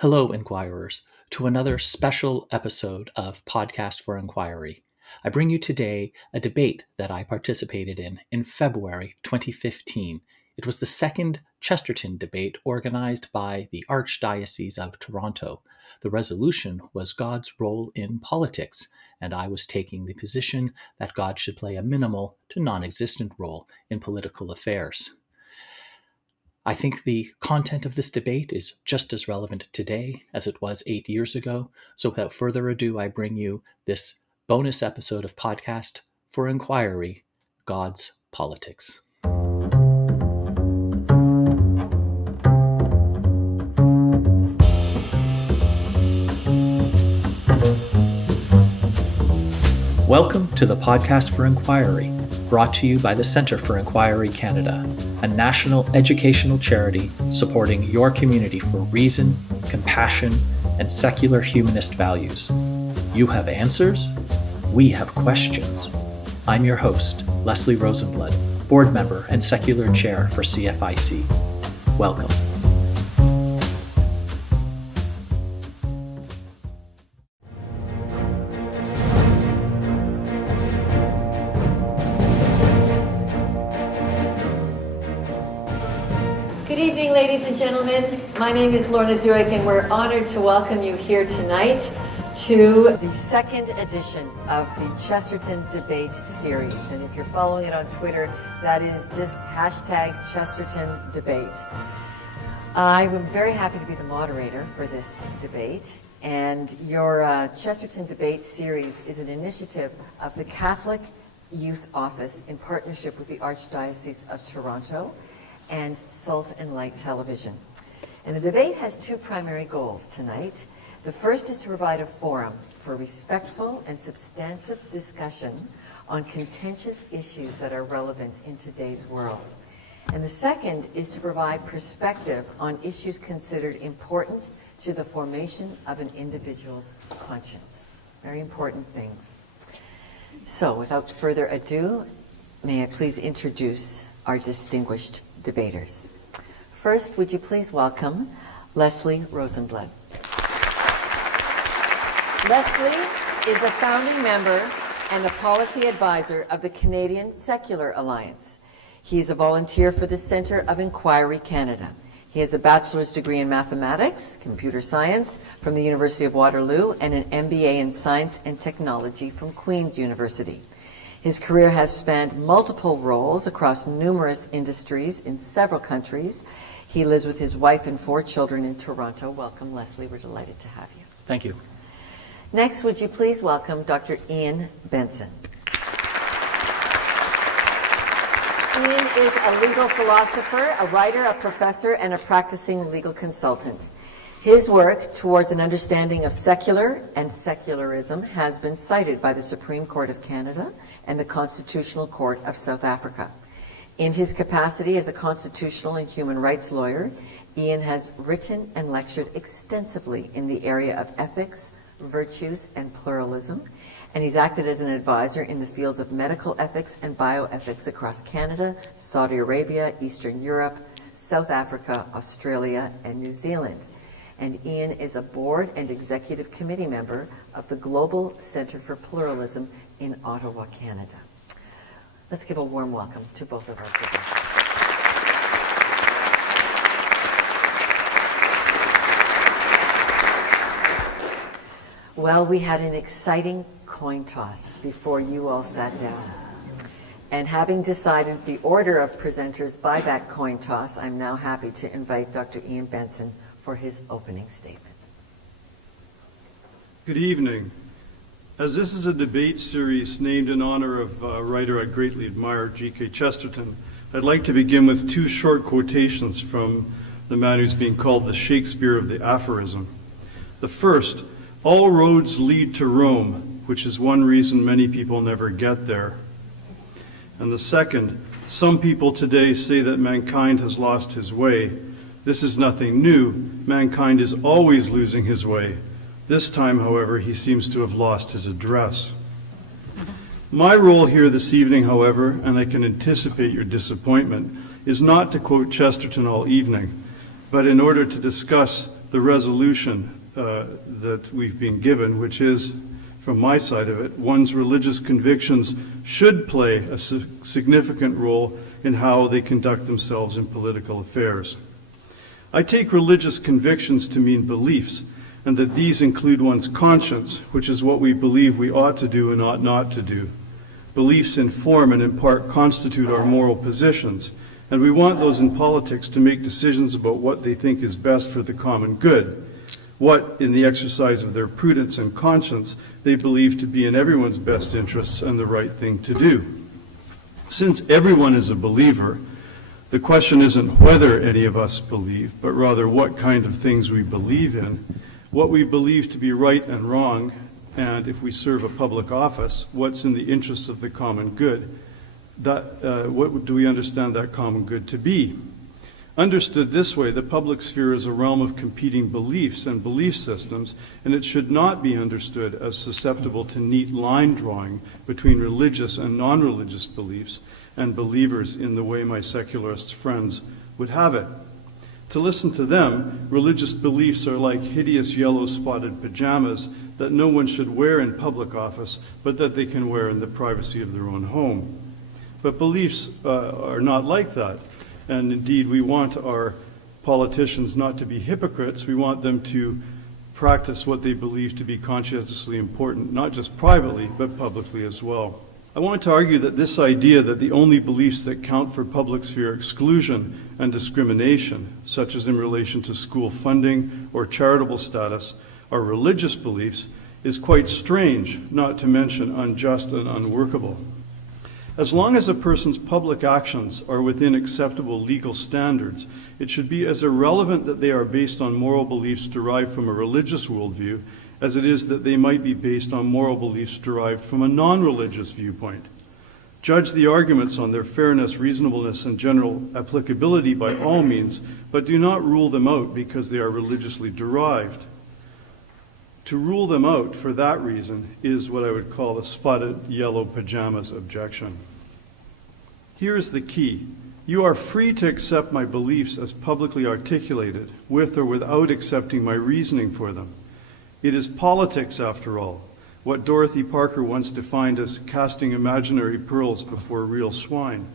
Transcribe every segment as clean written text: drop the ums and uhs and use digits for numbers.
Hello, inquirers, to another special episode of Podcast for Inquiry. I bring you today a debate that I participated in February 2015. It was the second Chesterton debate organized by the Archdiocese of Toronto. The resolution was God's role in politics, and I was taking the position that God should play a minimal to non-existent role in political affairs. I think the content of this debate is just as relevant today as it was 8 years ago. So without further ado, I bring you this bonus episode of Podcast for Inquiry, God's Politics. Welcome to the Podcast for Inquiry, brought to you by the Centre for Inquiry Canada, a national educational charity supporting your community for reason, compassion, and secular humanist values. You have answers, we have questions. I'm your host, Leslie Rosenblood, board member and secular chair for CFIC. Welcome. Good evening, ladies and gentlemen. My name is Lorna Dueck, and we're honored to welcome you here tonight to the second edition of the Chesterton Debate Series. And if you're following it on Twitter, that is just hashtag Chesterton Debate. I'm very happy to be the moderator for this debate. And your Chesterton Debate Series is an initiative of the Catholic Youth Office in partnership with the Archdiocese of Toronto and Salt and Light Television. And the debate has two primary goals tonight. The first is to provide a forum for respectful and substantive discussion on contentious issues that are relevant in today's world. And the second is to provide perspective on issues considered important to the formation of an individual's conscience. Very important things. So without further ado, may I please introduce our distinguished debaters. First, would you please welcome Leslie Rosenblood. Leslie is a founding member and a policy advisor of the Canadian Secular Alliance. He is a volunteer for the Centre of Inquiry Canada. He has a bachelor's degree in mathematics, computer science from the University of Waterloo, and an MBA in science and technology from Queen's University. His career has spanned multiple roles across numerous industries in several countries. He lives with his wife and 4 children in Toronto. Welcome, Leslie. We're delighted to have you. Thank you. Next, would you please welcome Dr. Iain Benson. Iain is a legal philosopher, a writer, a professor, and a practicing legal consultant. His work towards an understanding of secular and secularism has been cited by the Supreme Court of Canada and the Constitutional Court of South Africa. In his capacity as a constitutional and human rights lawyer, Iain has written and lectured extensively in the area of ethics, virtues, and pluralism, and he's acted as an advisor in the fields of medical ethics and bioethics across Canada, Saudi Arabia, Eastern Europe, South Africa, Australia, and New Zealand. And Iain is a board and executive committee member of the Global Centre for Pluralism in Ottawa, Canada. Let's give a warm welcome to both of our presenters. Well, we had an exciting coin toss before you all sat down. And having decided the order of presenters by that coin toss, I'm now happy to invite Dr. Iain Benson for his opening statement. Good evening. As this is a debate series named in honor of a writer I greatly admire, G.K. Chesterton, I'd like to begin with 2 short quotations from the man who's being called the Shakespeare of the aphorism. The first, "All roads lead to Rome, which is one reason many people never get there." And the second, "Some people today say that mankind has lost his way. This is nothing new. Mankind is always losing his way. This time, however, he seems to have lost his address." My role here this evening, however, and I can anticipate your disappointment, is not to quote Chesterton all evening, but in order to discuss the resolution that we've been given, which is, from my side of it, one's religious convictions should play a significant role in how they conduct themselves in political affairs. I take religious convictions to mean beliefs, and that these include one's conscience, which is what we believe we ought to do and ought not to do. Beliefs inform and in part constitute our moral positions, and we want those in politics to make decisions about what they think is best for the common good, what, in the exercise of their prudence and conscience, they believe to be in everyone's best interests and the right thing to do. Since everyone is a believer, the question isn't whether any of us believe, but rather what kind of things we believe in, what we believe to be right and wrong, and if we serve a public office, what's in the interests of the common good. What do we understand that common good to be? Understood this way, the public sphere is a realm of competing beliefs and belief systems, and it should not be understood as susceptible to neat line drawing between religious and non-religious beliefs and believers in the way my secularist friends would have it. To listen to them, religious beliefs are like hideous yellow spotted pajamas that no one should wear in public office, but that they can wear in the privacy of their own home. But beliefs are not like that. And indeed, we want our politicians not to be hypocrites. We want them to practice what they believe to be conscientiously important, not just privately, but publicly as well. I want to argue that this idea that the only beliefs that count for public sphere exclusion and discrimination, such as in relation to school funding or charitable status, are religious beliefs, is quite strange, not to mention unjust and unworkable. As long as a person's public actions are within acceptable legal standards, it should be as irrelevant that they are based on moral beliefs derived from a religious worldview as it is that they might be based on moral beliefs derived from a non-religious viewpoint. Judge the arguments on their fairness, reasonableness, and general applicability by all means, but do not rule them out because they are religiously derived. To rule them out for that reason is what I would call the spotted yellow pajamas objection. Here is the key. You are free to accept my beliefs as publicly articulated, with or without accepting my reasoning for them. It is politics, after all, what Dorothy Parker once defined as casting imaginary pearls before real swine.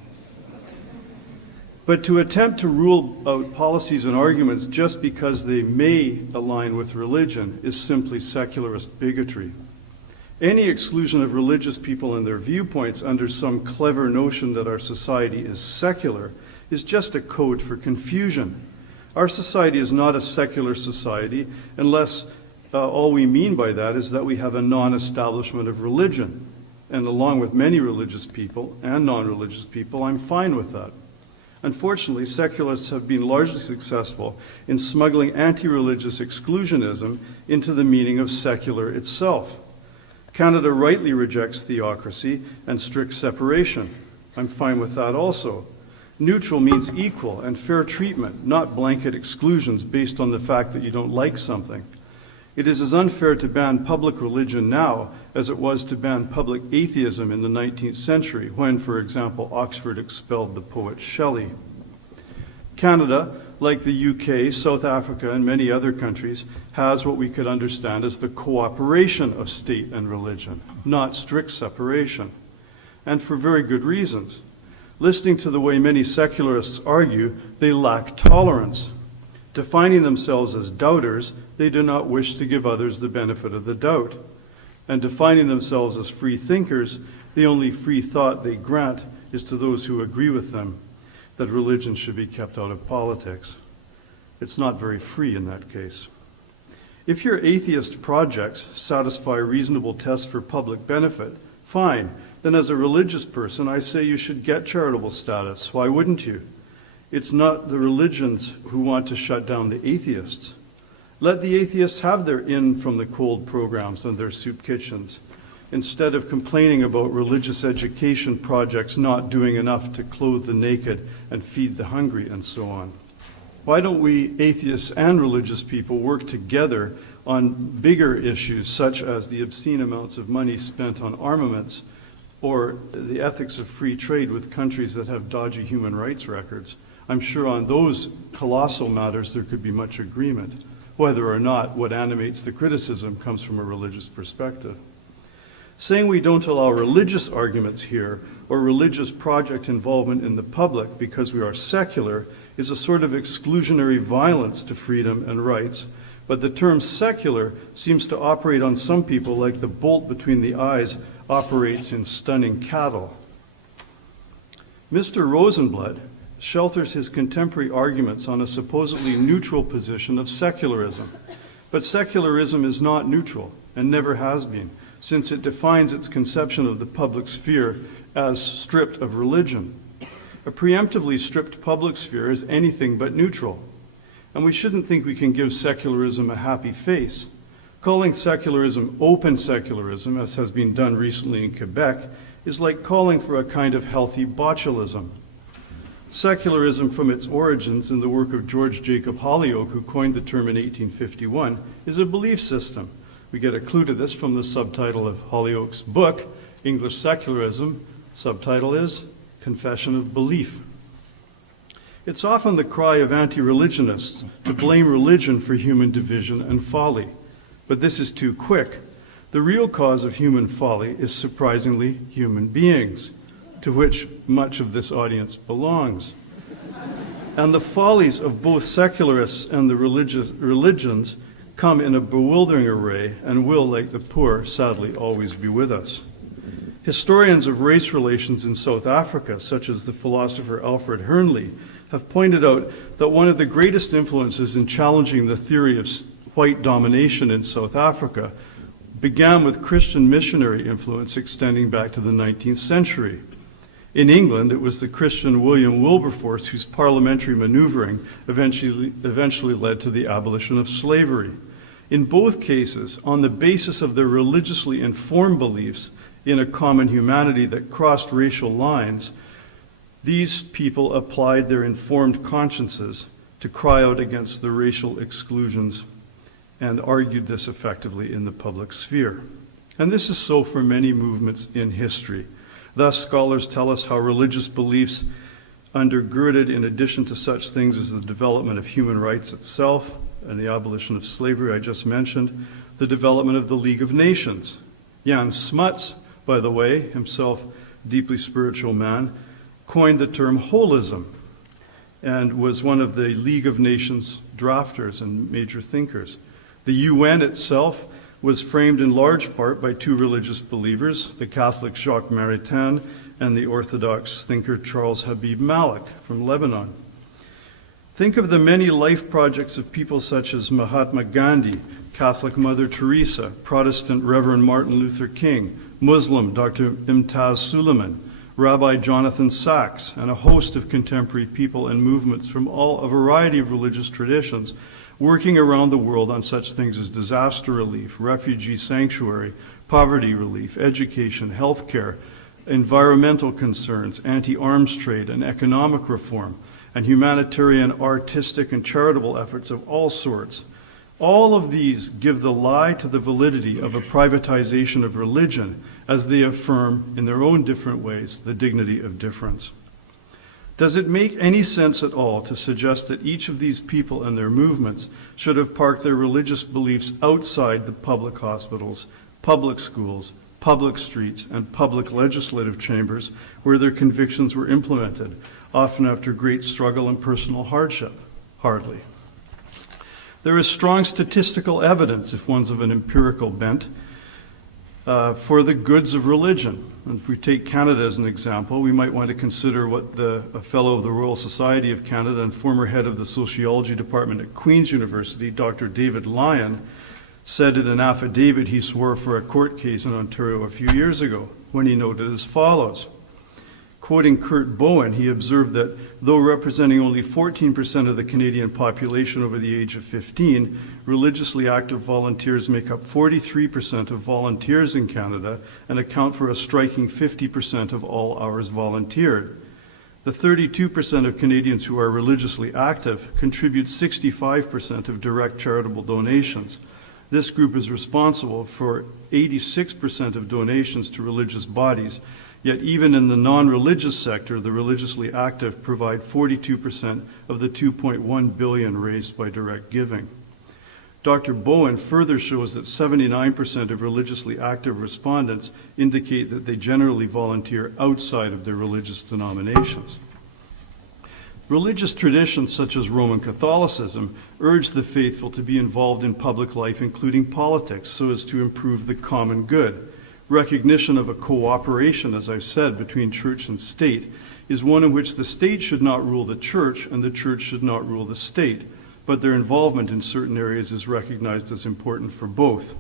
But to attempt to rule out policies and arguments just because they may align with religion is simply secularist bigotry. Any exclusion of religious people and their viewpoints under some clever notion that our society is secular is just a code for confusion. Our society is not a secular society unless all we mean by that is that we have a non-establishment of religion. And along with many religious people and non-religious people, I'm fine with that. Unfortunately, secularists have been largely successful in smuggling anti-religious exclusionism into the meaning of secular itself. Canada rightly rejects theocracy and strict separation. I'm fine with that also. Neutral means equal and fair treatment, not blanket exclusions based on the fact that you don't like something. It is as unfair to ban public religion now as it was to ban public atheism in the 19th century when, for example, Oxford expelled the poet Shelley. Canada, like the UK, South Africa, and many other countries, has what we could understand as the cooperation of state and religion, not strict separation, and for very good reasons. Listening to the way many secularists argue, they lack tolerance. Defining themselves as doubters, they do not wish to give others the benefit of the doubt. And defining themselves as free thinkers, the only free thought they grant is to those who agree with them, that religion should be kept out of politics. It's not very free in that case. If your atheist projects satisfy reasonable tests for public benefit, fine. Then as a religious person, I say you should get charitable status. Why wouldn't you? It's not the religions who want to shut down the atheists. Let the atheists have their in from the cold programs and their soup kitchens, instead of complaining about religious education projects not doing enough to clothe the naked and feed the hungry and so on. Why don't we atheists and religious people work together on bigger issues such as the obscene amounts of money spent on armaments or the ethics of free trade with countries that have dodgy human rights records? I'm sure on those colossal matters there could be much agreement. whether or not what animates the criticism comes from a religious perspective. Saying we don't allow religious arguments here or religious project involvement in the public because we are secular is a sort of exclusionary violence to freedom and rights, but the term secular seems to operate on some people like the bolt between the eyes operates in stunning cattle. Mr. Rosenblood shelters his contemporary arguments on a supposedly neutral position of secularism. But secularism is not neutral and never has been, since it defines its conception of the public sphere as stripped of religion. A preemptively stripped public sphere is anything but neutral, and we shouldn't think we can give secularism a happy face. Calling secularism open secularism, as has been done recently in Quebec, is like calling for a kind of healthy botulism. Secularism, from its origins in the work of George Jacob Holyoake, who coined the term in 1851, is a belief system. We get a clue to this from the subtitle of Holyoake's book, English Secularism. Subtitle is Confession of Belief. It's often the cry of anti-religionists to blame religion for human division and folly. But this is too quick. The real cause of human folly is surprisingly human beings, to which much of this audience belongs. And the follies of both secularists and the religions come in a bewildering array and will, like the poor, sadly always be with us. Historians of race relations in South Africa, such as the philosopher Alfred Hernley, have pointed out that one of the greatest influences in challenging the theory of white domination in South Africa began with Christian missionary influence extending back to the 19th century. In England, it was the Christian William Wilberforce whose parliamentary maneuvering eventually led to the abolition of slavery. In both cases, on the basis of their religiously informed beliefs in a common humanity that crossed racial lines, these people applied their informed consciences to cry out against the racial exclusions and argued this effectively in the public sphere. And this is so for many movements in history. Thus, scholars tell us how religious beliefs undergirded, in addition to such things as the development of human rights itself and the abolition of slavery I just mentioned, the development of the League of Nations. Jan Smuts, by the way, himself deeply spiritual man, coined the term holism and was one of the League of Nations drafters and major thinkers. The UN itself was framed in large part by two religious believers, the Catholic Jacques Maritain and the Orthodox thinker Charles Habib Malik from Lebanon. Think of the many life projects of people such as Mahatma Gandhi, Catholic Mother Teresa, Protestant Reverend Martin Luther King, Muslim Dr. Imtiaz Suleiman, Rabbi Jonathan Sachs, and a host of contemporary people and movements from a variety of religious traditions working around the world on such things as disaster relief, refugee sanctuary, poverty relief, education, healthcare, environmental concerns, anti-arms trade, and economic reform, and humanitarian, artistic, and charitable efforts of all sorts. All of these give the lie to the validity of a privatization of religion as they affirm, in their own different ways, the dignity of difference. Does it make any sense at all to suggest that each of these people and their movements should have parked their religious beliefs outside the public hospitals, public schools, public streets, and public legislative chambers where their convictions were implemented, often after great struggle and personal hardship? Hardly. There is strong statistical evidence, if one's of an empirical bent, for the goods of religion. And if we take Canada as an example, we might want to consider what a fellow of the Royal Society of Canada and former head of the Sociology Department at Queen's University, Dr. David Lyon, said in an affidavit he swore for a court case in Ontario a few years ago, when he noted as follows. Quoting Kurt Bowen, he observed that though representing only 14% of the Canadian population over the age of 15, religiously active volunteers make up 43% of volunteers in Canada and account for a striking 50% of all hours volunteered. The 32% of Canadians who are religiously active contribute 65% of direct charitable donations. This group is responsible for 86% of donations to religious bodies. Yet even in the non-religious sector, the religiously active provide 42% of the $2.1 billion raised by direct giving. Dr. Bowen further shows that 79% of religiously active respondents indicate that they generally volunteer outside of their religious denominations. Religious traditions such as Roman Catholicism urge the faithful to be involved in public life, including politics, so as to improve the common good. Recognition of a cooperation, as I've said, between church and state is one in which the state should not rule the church and the church should not rule the state, but their involvement in certain areas is recognized as important for both.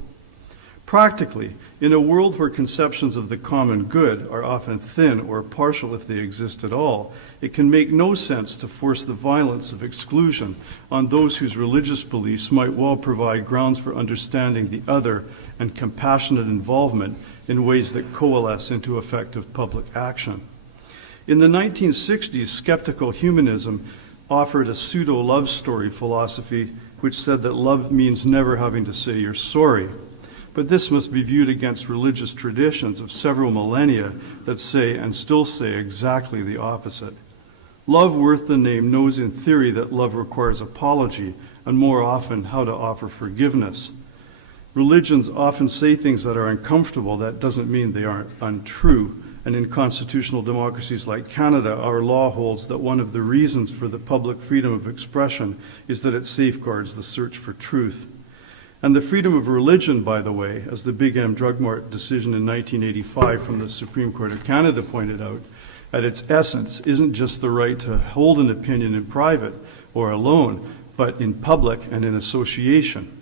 Practically, in a world where conceptions of the common good are often thin or partial if they exist at all, it can make no sense to force the violence of exclusion on those whose religious beliefs might well provide grounds for understanding the other and compassionate involvement in ways that coalesce into effective public action. In the 1960s, skeptical humanism offered a pseudo-love story philosophy which said that love means never having to say you're sorry. But this must be viewed against religious traditions of several millennia that say and still say exactly the opposite. Love worth the name knows in theory that love requires apology and more often how to offer forgiveness. Religions often say things that are uncomfortable. That doesn't mean they aren't untrue. And in constitutional democracies like Canada, our law holds that one of the reasons for the public freedom of expression is that it safeguards the search for truth. And the freedom of religion, by the way, as the Big M Drug Mart decision in 1985 from the Supreme Court of Canada pointed out, at its essence isn't just the right to hold an opinion in private or alone, but in public and in association.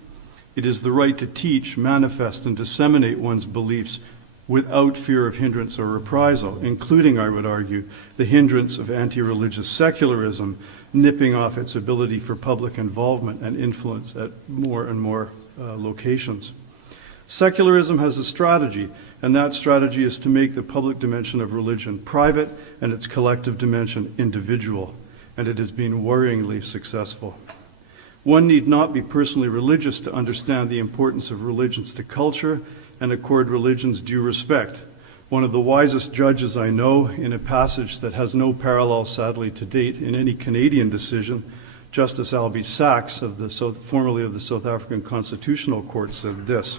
It is the right to teach, manifest, and disseminate one's beliefs without fear of hindrance or reprisal, including, I would argue, the hindrance of anti-religious secularism, nipping off its ability for public involvement and influence at more and more locations. Secularism has a strategy, and that strategy is to make the public dimension of religion private and its collective dimension individual, and it has been worryingly successful. One need not be personally religious to understand the importance of religions to culture and accord religions due respect. One of the wisest judges I know, in a passage that has no parallel, sadly, to date in any Canadian decision, Justice Albie Sachs, formerly of the South African Constitutional Court, said this: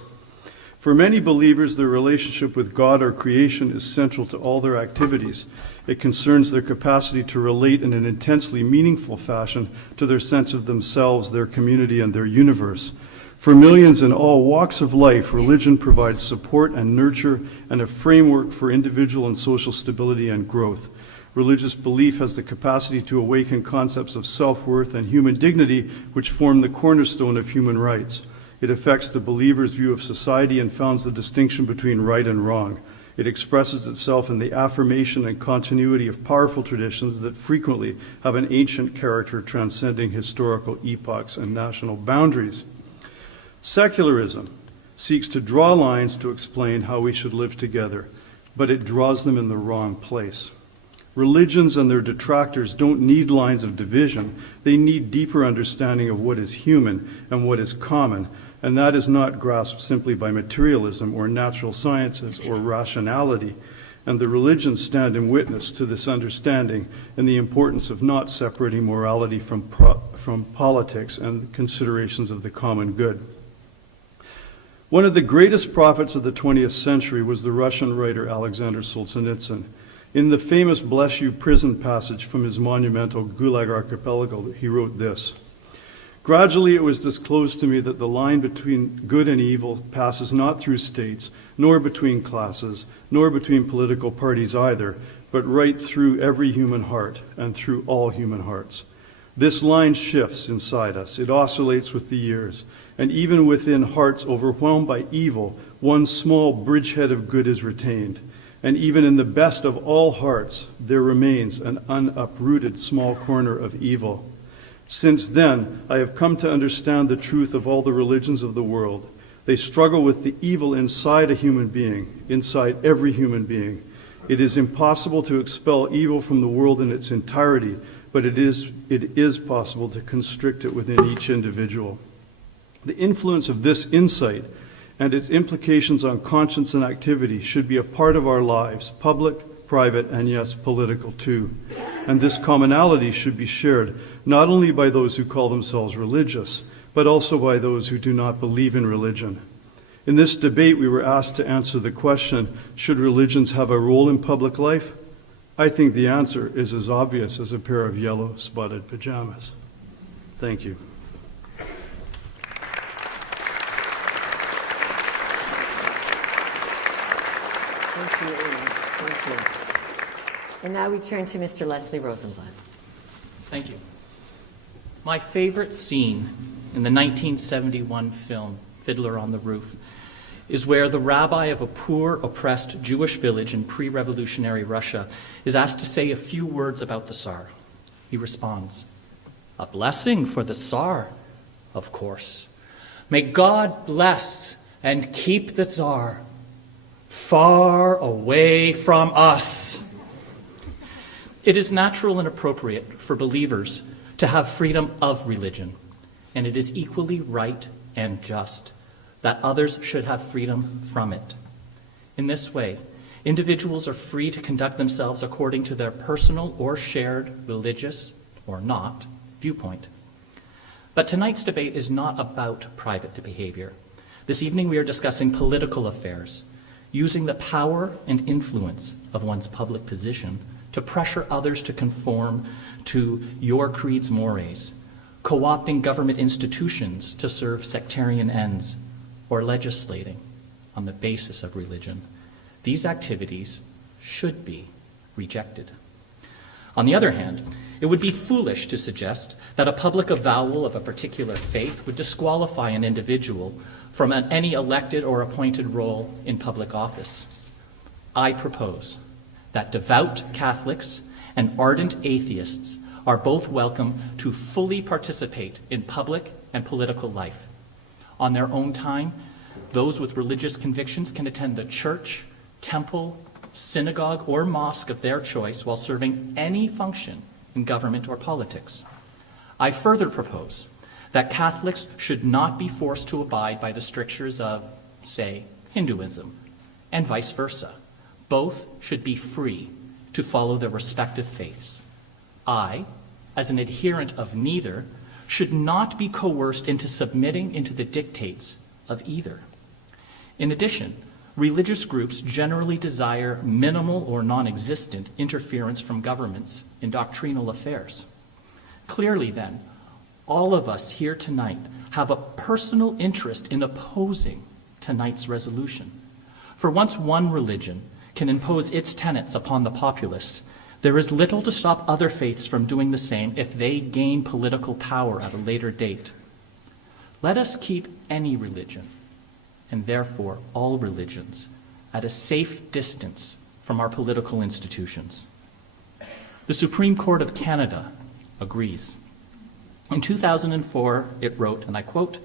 "For many believers, their relationship with God or creation is central to all their activities. It concerns their capacity to relate in an intensely meaningful fashion to their sense of themselves, their community, and their universe. For millions in all walks of life, religion provides support and nurture and a framework for individual and social stability and growth. Religious belief has the capacity to awaken concepts of self-worth and human dignity, which form the cornerstone of human rights. It affects the believer's view of society and founds the distinction between right and wrong. It expresses itself in the affirmation and continuity of powerful traditions that frequently have an ancient character transcending historical epochs and national boundaries. Secularism seeks to draw lines to explain how we should live together, but it draws them in the wrong place. Religions and their detractors don't need lines of division. They need deeper understanding of what is human and what is common, and that is not grasped simply by materialism or natural sciences or rationality. And the religions stand in witness to this understanding and the importance of not separating morality from politics and considerations of the common good. One of the greatest prophets of the 20th century was the Russian writer Alexander Solzhenitsyn. In the famous Bless You prison passage from his monumental Gulag Archipelago, he wrote this: "Gradually it was disclosed to me that the line between good and evil passes not through states, nor between classes, nor between political parties either, but right through every human heart and through all human hearts. This line shifts inside us. It oscillates with the years. And even within hearts overwhelmed by evil, one small bridgehead of good is retained. And even in the best of all hearts, there remains an unuprooted small corner of evil. Since then, I have come to understand the truth of all the religions of the world. They struggle with the evil inside a human being, inside every human being. It is impossible to expel evil from the world in its entirety, but it is possible to constrict it within each individual. The influence of this insight and its implications on conscience and activity should be a part of our lives, public, private, and yes, political too. And this commonality should be shared not only by those who call themselves religious, but also by those who do not believe in religion. In this debate, we were asked to answer the question, should religions have a role in public life? I think the answer is as obvious as a pair of yellow spotted pajamas. Thank you. Thank you, Iain. Thank you. And now we turn to Mr. Leslie Rosenblood. Thank you. My favorite scene in the 1971 film Fiddler on the Roof is where the rabbi of a poor, oppressed Jewish village in pre-revolutionary Russia is asked to say a few words about the Tsar. He responds, "A blessing for the Tsar, of course. May God bless and keep the Tsar far away from us." It is natural and appropriate for believers to have freedom of religion, and it is equally right and just that others should have freedom from it. In this way, individuals are free to conduct themselves according to their personal or shared religious, or not, viewpoint. But tonight's debate is not about private behavior. This evening we are discussing political affairs, using the power and influence of one's public position to pressure others to conform to your creed's mores, co-opting government institutions to serve sectarian ends, or legislating on the basis of religion. These activities should be rejected. On the other hand, it would be foolish to suggest that a public avowal of a particular faith would disqualify an individual from any elected or appointed role in public office. I propose that devout Catholics and ardent atheists are both welcome to fully participate in public and political life. On their own time, those with religious convictions can attend the church, temple, synagogue, or mosque of their choice while serving any function in government or politics. I further propose that Catholics should not be forced to abide by the strictures of, say, Hinduism, and vice versa. Both should be free to follow their respective faiths. I, as an adherent of neither, should not be coerced into submitting into the dictates of either. In addition, religious groups generally desire minimal or non-existent interference from governments in doctrinal affairs. Clearly, then, all of us here tonight have a personal interest in opposing tonight's resolution. For once one religion can impose its tenets upon the populace, there is little to stop other faiths from doing the same if they gain political power at a later date. Let us keep any religion, and therefore all religions, at a safe distance from our political institutions. The Supreme Court of Canada agrees. In 2004, it wrote, and I quote,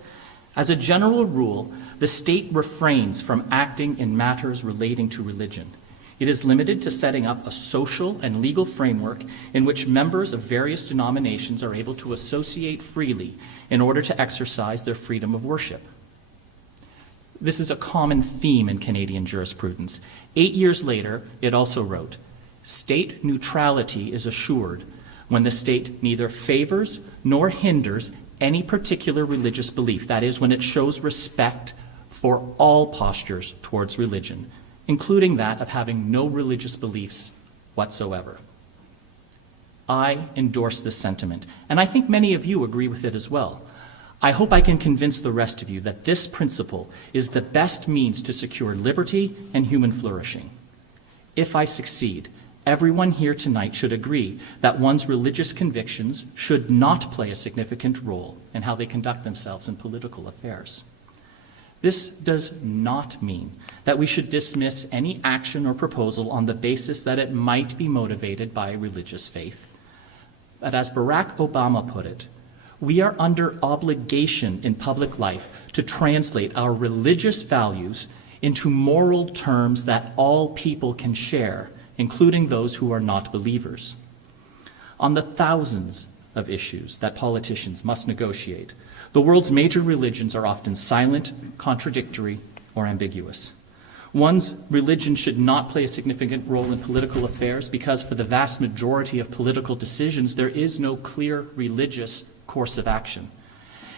"As a general rule, the state refrains from acting in matters relating to religion. It is limited to setting up a social and legal framework in which members of various denominations are able to associate freely in order to exercise their freedom of worship." This is a common theme in Canadian jurisprudence. 8 years later, it also wrote, "State neutrality is assured when the state neither favors nor hinders any particular religious belief, that is, when it shows respect for all postures towards religion, including that of having no religious beliefs whatsoever." I endorse this sentiment, and I think many of you agree with it as well. I hope I can convince the rest of you that this principle is the best means to secure liberty and human flourishing. If I succeed, everyone here tonight should agree that one's religious convictions should not play a significant role in how they conduct themselves in political affairs. This does not mean that we should dismiss any action or proposal on the basis that it might be motivated by religious faith. But as Barack Obama put it, we are under obligation in public life to translate our religious values into moral terms that all people can share, including those who are not believers. On the thousands of issues that politicians must negotiate, the world's major religions are often silent, contradictory, or ambiguous. One's religion should not play a significant role in political affairs because for the vast majority of political decisions, there is no clear religious course of action.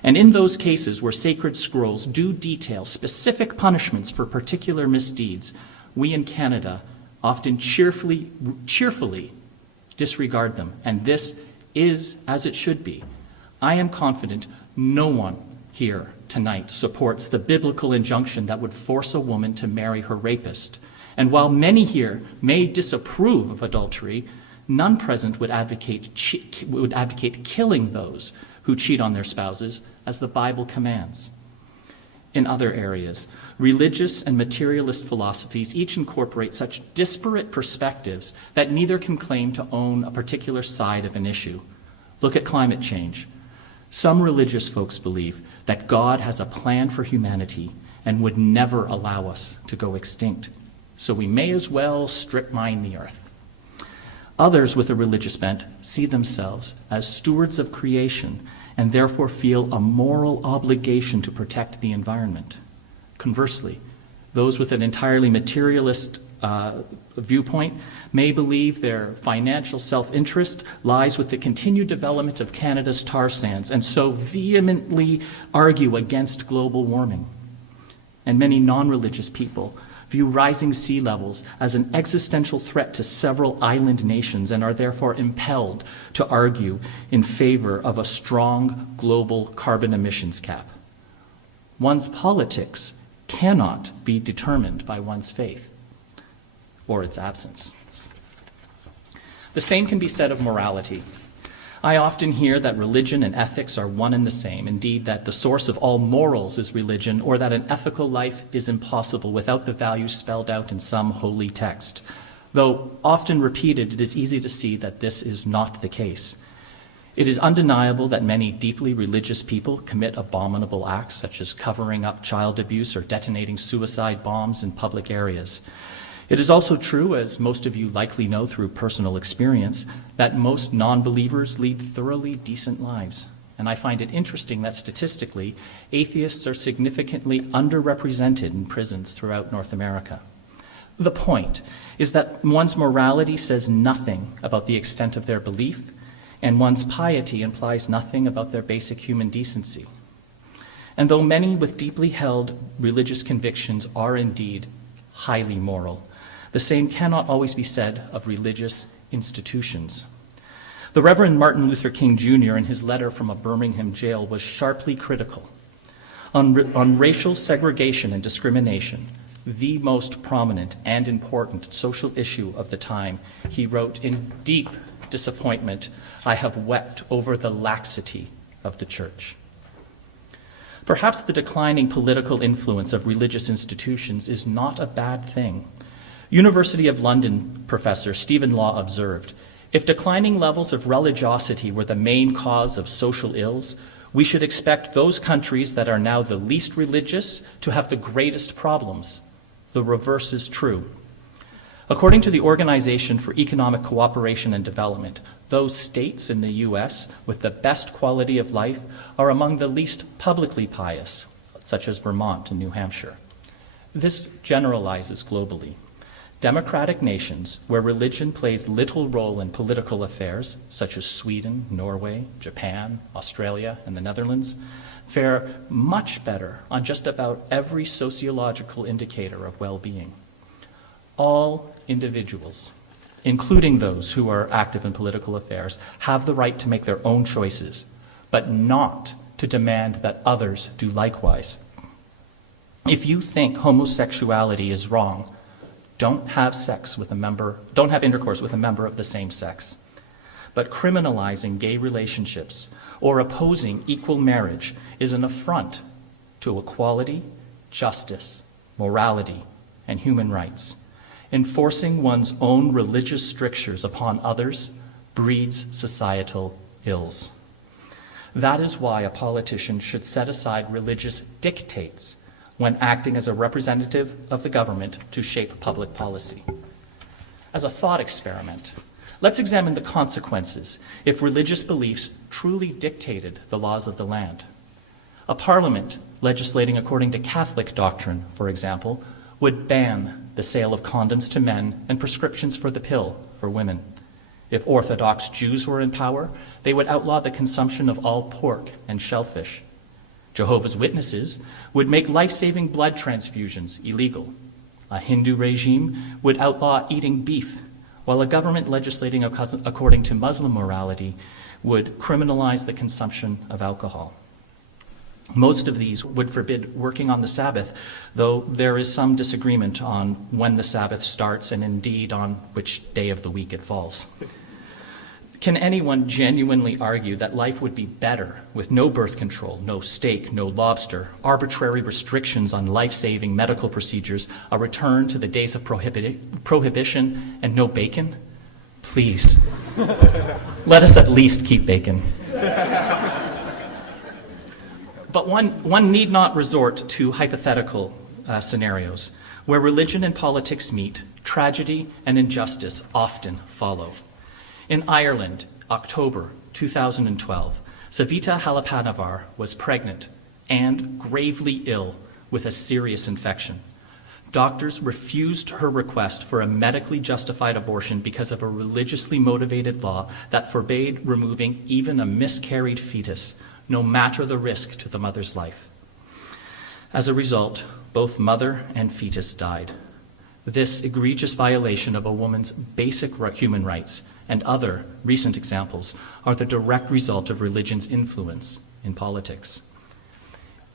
And in those cases where sacred scrolls do detail specific punishments for particular misdeeds, we in Canada often cheerfully disregard them. And this is as it should be. I am confident no one here tonight supports the biblical injunction that would force a woman to marry her rapist. And while many here may disapprove of adultery, none present would advocate killing those who cheat on their spouses, as the Bible commands. In other areas, religious and materialist philosophies each incorporate such disparate perspectives that neither can claim to own a particular side of an issue. Look at climate change. Some religious folks believe that God has a plan for humanity and would never allow us to go extinct, so we may as well strip mine the earth. Others with a religious bent see themselves as stewards of creation and therefore feel a moral obligation to protect the environment. Conversely, those with an entirely materialist viewpoint may believe their financial self-interest lies with the continued development of Canada's tar sands and so vehemently argue against global warming. And many non-religious people view rising sea levels as an existential threat to several island nations and are therefore impelled to argue in favor of a strong global carbon emissions cap. One's politics cannot be determined by one's faith or its absence. The same can be said of morality. I often hear that religion and ethics are one and the same, indeed that the source of all morals is religion, or that an ethical life is impossible without the values spelled out in some holy text. Though often repeated, it is easy to see that this is not the case. It is undeniable that many deeply religious people commit abominable acts, such as covering up child abuse or detonating suicide bombs in public areas. It is also true, as most of you likely know through personal experience, that most non-believers lead thoroughly decent lives. And I find it interesting that statistically, atheists are significantly underrepresented in prisons throughout North America. The point is that one's morality says nothing about the extent of their belief, and one's piety implies nothing about their basic human decency. And though many with deeply held religious convictions are indeed highly moral, the same cannot always be said of religious institutions. The Reverend Martin Luther King Jr., in his letter from a Birmingham jail, was sharply critical. On racial segregation and discrimination, the most prominent and important social issue of the time, he wrote, "In deep disappointment, I have wept over the laxity of the church." Perhaps the declining political influence of religious institutions is not a bad thing. University of London professor Stephen Law observed, "If declining levels of religiosity were the main cause of social ills, we should expect those countries that are now the least religious to have the greatest problems. The reverse is true." According to the Organization for Economic Cooperation and Development, those states in the U.S. with the best quality of life are among the least publicly pious, such as Vermont and New Hampshire. This generalizes globally. Democratic nations where religion plays little role in political affairs, such as Sweden, Norway, Japan, Australia, and the Netherlands, fare much better on just about every sociological indicator of well-being. All individuals, including those who are active in political affairs, have the right to make their own choices, but not to demand that others do likewise. If you think homosexuality is wrong, don't have intercourse with a member of the same sex. But criminalizing gay relationships or opposing equal marriage is an affront to equality, justice, morality, and human rights. Enforcing one's own religious strictures upon others breeds societal ills. That is why a politician should set aside religious dictates when acting as a representative of the government to shape public policy. As a thought experiment, let's examine the consequences if religious beliefs truly dictated the laws of the land. A parliament legislating according to Catholic doctrine, for example, would ban the sale of condoms to men and prescriptions for the pill for women. If Orthodox Jews were in power, they would outlaw the consumption of all pork and shellfish. Jehovah's Witnesses would make life-saving blood transfusions illegal. A Hindu regime would outlaw eating beef, while a government legislating according to Muslim morality would criminalize the consumption of alcohol. Most of these would forbid working on the Sabbath, though there is some disagreement on when the Sabbath starts and indeed on which day of the week it falls. Can anyone genuinely argue that life would be better with no birth control, no steak, no lobster, arbitrary restrictions on life-saving medical procedures, a return to the days of prohibition, and no bacon? Please, let us at least keep bacon. But one need not resort to hypothetical scenarios. Where religion and politics meet, tragedy and injustice often follow. In Ireland, October 2012, Savita Halappanavar was pregnant and gravely ill with a serious infection. Doctors refused her request for a medically justified abortion because of a religiously motivated law that forbade removing even a miscarried fetus, no matter the risk to the mother's life. As a result, both mother and fetus died. This egregious violation of a woman's basic human rights and other recent examples are the direct result of religion's influence in politics.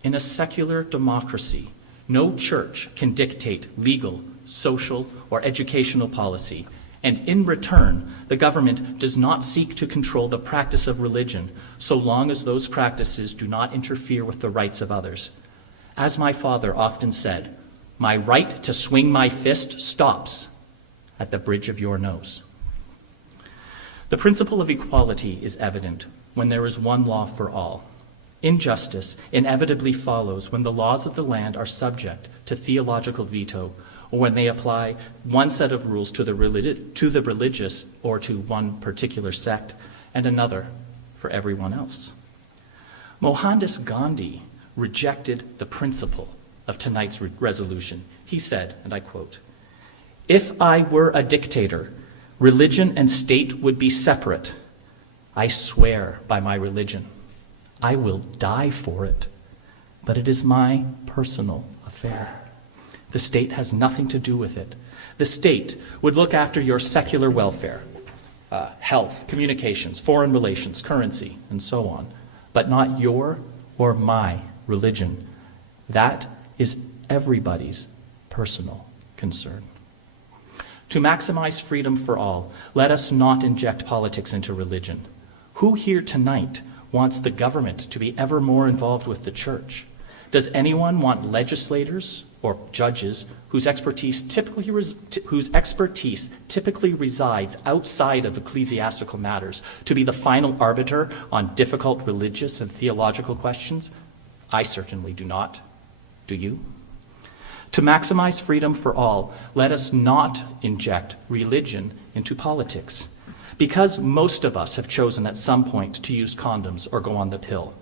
In a secular democracy, no church can dictate legal, social, or educational policy, and in return, the government does not seek to control the practice of religion so long as those practices do not interfere with the rights of others. As my father often said, my right to swing my fist stops at the bridge of your nose. The principle of equality is evident when there is one law for all. Injustice inevitably follows when the laws of the land are subject to theological veto, or when they apply one set of rules to the religious or to one particular sect, and another for everyone else. Mohandas Gandhi rejected the principle of tonight's resolution. He said, and I quote, "If I were a dictator, religion and state would be separate. I swear by my religion. I will die for it, but it is my personal affair. The state has nothing to do with it. The state would look after your secular welfare, health, communications, foreign relations, currency, and so on, but not your or my religion. That is everybody's personal concern." To maximize freedom for all, let us not inject politics into religion. Who here tonight wants the government to be ever more involved with the church? Does anyone want legislators or judges whose expertise typically resides outside of ecclesiastical matters to be the final arbiter on difficult religious and theological questions? I certainly do not. Do you? To maximize freedom for all, let us not inject religion into politics. Because most of us have chosen at some point to use condoms or go on the pill.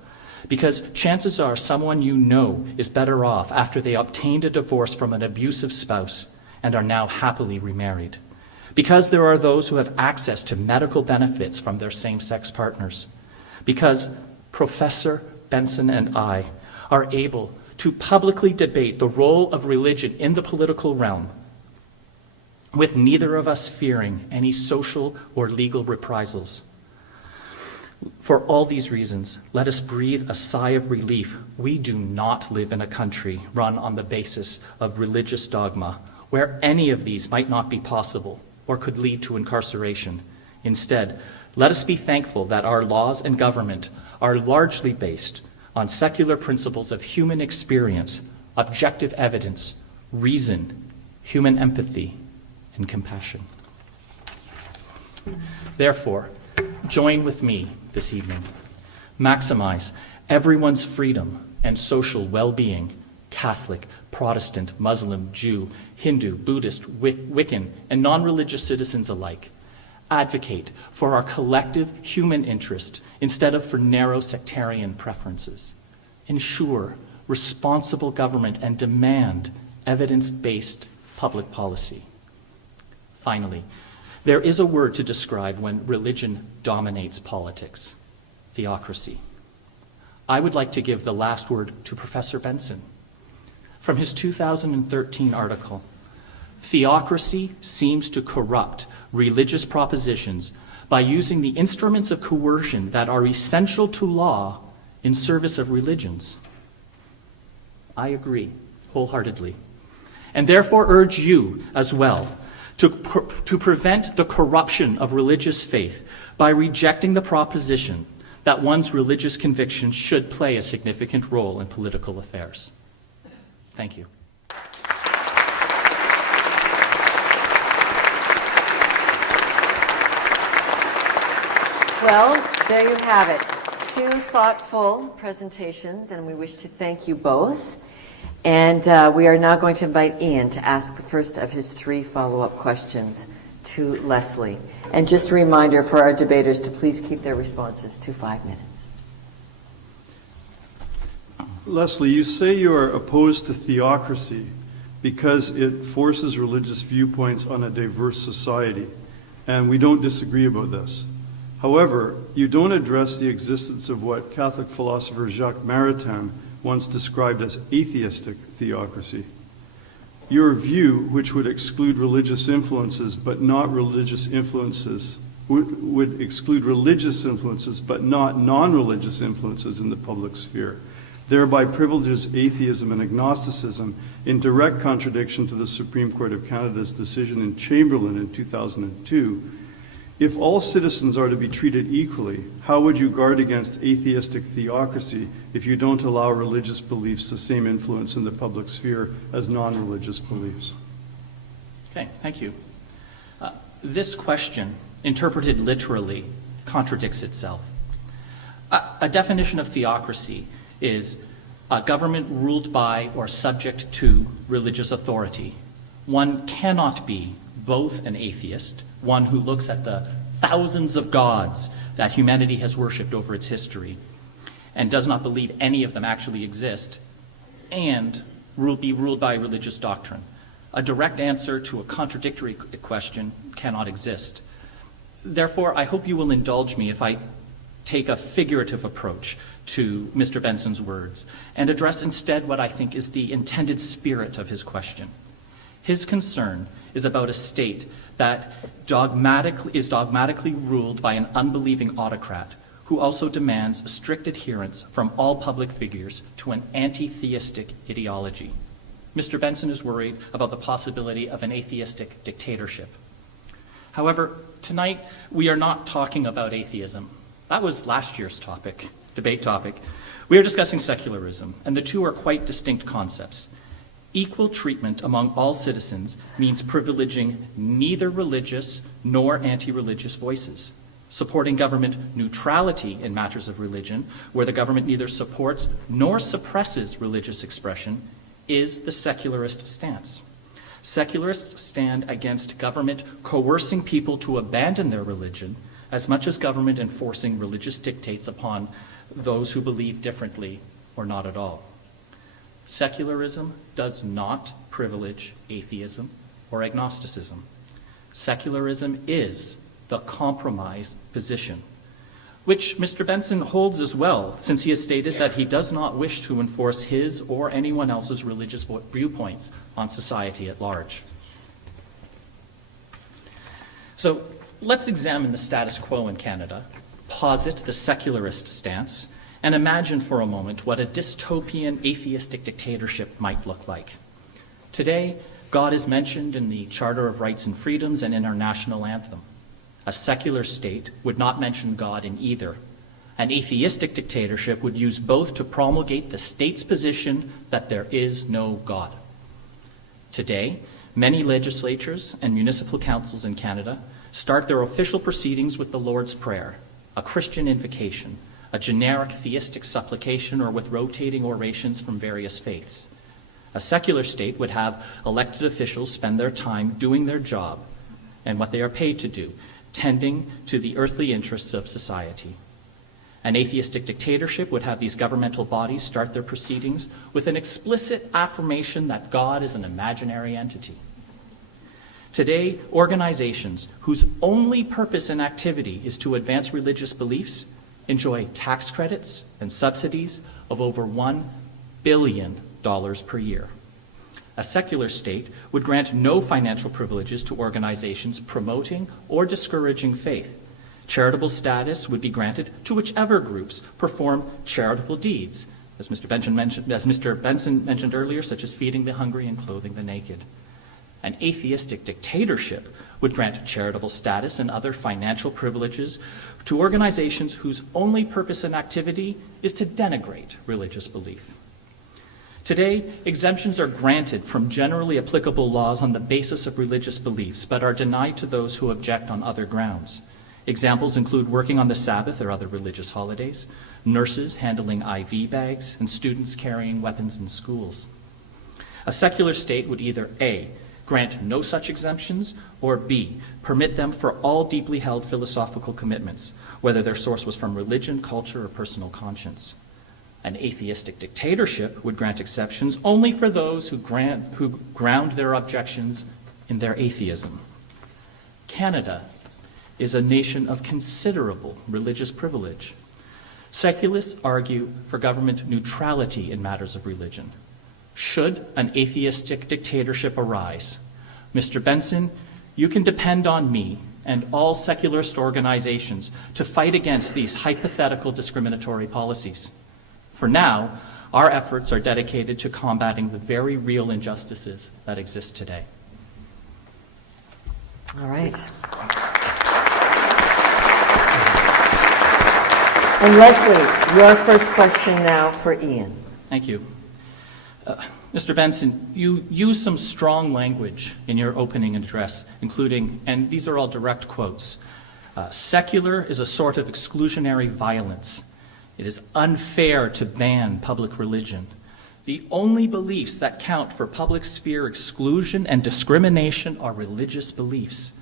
Because chances are someone you know is better off after they obtained a divorce from an abusive spouse and are now happily remarried. Because there are those who have access to medical benefits from their same-sex partners. Because Professor Benson and I are able to publicly debate the role of religion in the political realm, with neither of us fearing any social or legal reprisals. For all these reasons, let us breathe a sigh of relief. We do not live in a country run on the basis of religious dogma, where any of these might not be possible or could lead to incarceration. Instead, let us be thankful that our laws and government are largely based on secular principles of human experience, objective evidence, reason, human empathy, and compassion. Therefore, join with me this evening. Maximize everyone's freedom and social well-being, Catholic, Protestant, Muslim, Jew, Hindu, Buddhist, Wiccan, and non-religious citizens alike. Advocate for our collective human interest instead of for narrow sectarian preferences. Ensure responsible government and demand evidence-based public policy. Finally, there is a word to describe when religion dominates politics: theocracy. I would like to give the last word to Professor Benson. From his 2013 article, "Theocracy seems to corrupt religious propositions by using the instruments of coercion that are essential to law in service of religions." I agree wholeheartedly, and therefore urge you as well to prevent the corruption of religious faith by rejecting the proposition that one's religious convictions should play a significant role in political affairs. Thank you. Well, there you have it. Two thoughtful presentations, and we wish to thank you both. And we are now going to invite Iain to ask the first of his three follow-up questions to Leslie. And just a reminder for our debaters to please keep their responses to 5 minutes. Leslie, you say you are opposed to theocracy because it forces religious viewpoints on a diverse society, and we don't disagree about this. However, you don't address the existence of what Catholic philosopher Jacques Maritain once described as atheistic theocracy. Your view, which would exclude religious influences but not religious influences, would exclude religious influences but not non-religious influences in the public sphere, thereby privileges atheism and agnosticism in direct contradiction to the Supreme Court of Canada's decision in Chamberlain in 2002. If all citizens are to be treated equally, how would you guard against atheistic theocracy if you don't allow religious beliefs the same influence in the public sphere as non-religious beliefs? Okay, thank you. This question, interpreted literally, contradicts itself. A definition of theocracy is a government ruled by or subject to religious authority. One cannot be both an atheist, one who looks at the thousands of gods that humanity has worshipped over its history and does not believe any of them actually exist, and be ruled by religious doctrine. A direct answer to a contradictory question cannot exist. Therefore, I hope you will indulge me if I take a figurative approach to Mr. Benson's words and address instead what I think is the intended spirit of his question. His concern is about a state that is dogmatically ruled by an unbelieving autocrat who also demands strict adherence from all public figures to an anti-theistic ideology. Mr. Benson is worried about the possibility of an atheistic dictatorship. However, tonight we are not talking about atheism. That was last year's debate topic. We are discussing secularism, and the two are quite distinct concepts. Equal treatment among all citizens means privileging neither religious nor anti-religious voices. Supporting government neutrality in matters of religion, where the government neither supports nor suppresses religious expression, is the secularist stance. Secularists stand against government coercing people to abandon their religion as much as government enforcing religious dictates upon those who believe differently or not at all. Secularism does not privilege atheism or agnosticism. Secularism is the compromise position, which Mr. Benson holds as well, since he has stated that he does not wish to enforce his or anyone else's religious viewpoints on society at large. So let's examine the status quo in Canada, posit the secularist stance, and imagine for a moment what a dystopian atheistic dictatorship might look like. Today, God is mentioned in the Charter of Rights and Freedoms and in our national anthem. A secular state would not mention God in either. An atheistic dictatorship would use both to promulgate the state's position that there is no God. Today, many legislatures and municipal councils in Canada start their official proceedings with the Lord's Prayer, a Christian invocation, a generic theistic supplication, or with rotating orations from various faiths. A secular state would have elected officials spend their time doing their job and what they are paid to do, tending to the earthly interests of society. An atheistic dictatorship would have these governmental bodies start their proceedings with an explicit affirmation that God is an imaginary entity. Today, organizations whose only purpose and activity is to advance religious beliefs enjoy tax credits and subsidies of over $1 billion per year. A secular state would grant no financial privileges to organizations promoting or discouraging faith. Charitable status would be granted to whichever groups perform charitable deeds, as Mr. Benson mentioned earlier, such as feeding the hungry and clothing the naked. An atheistic dictatorship would grant charitable status and other financial privileges to organizations whose only purpose and activity is to denigrate religious belief. Today, exemptions are granted from generally applicable laws on the basis of religious beliefs, but are denied to those who object on other grounds. Examples include working on the Sabbath or other religious holidays, nurses handling IV bags, and students carrying weapons in schools. A secular state would either A, grant no such exemptions, or B, permit them for all deeply held philosophical commitments, whether their source was from religion, culture, or personal conscience. An atheistic dictatorship would grant exceptions only for those who ground their objections in their atheism. Canada is a nation of considerable religious privilege. Secularists argue for government neutrality in matters of religion. Should an atheistic dictatorship arise, Mr. Benson, you can depend on me and all secularist organizations to fight against these hypothetical discriminatory policies. For now, our efforts are dedicated to combating the very real injustices that exist today. All right. And Leslie, your first question now for Iain. Thank you. Mr. Benson, you use some strong language in your opening address, including, and these are all direct quotes, secular is a sort of exclusionary violence. It is unfair to ban public religion. The only beliefs that count for public sphere exclusion and discrimination are religious beliefs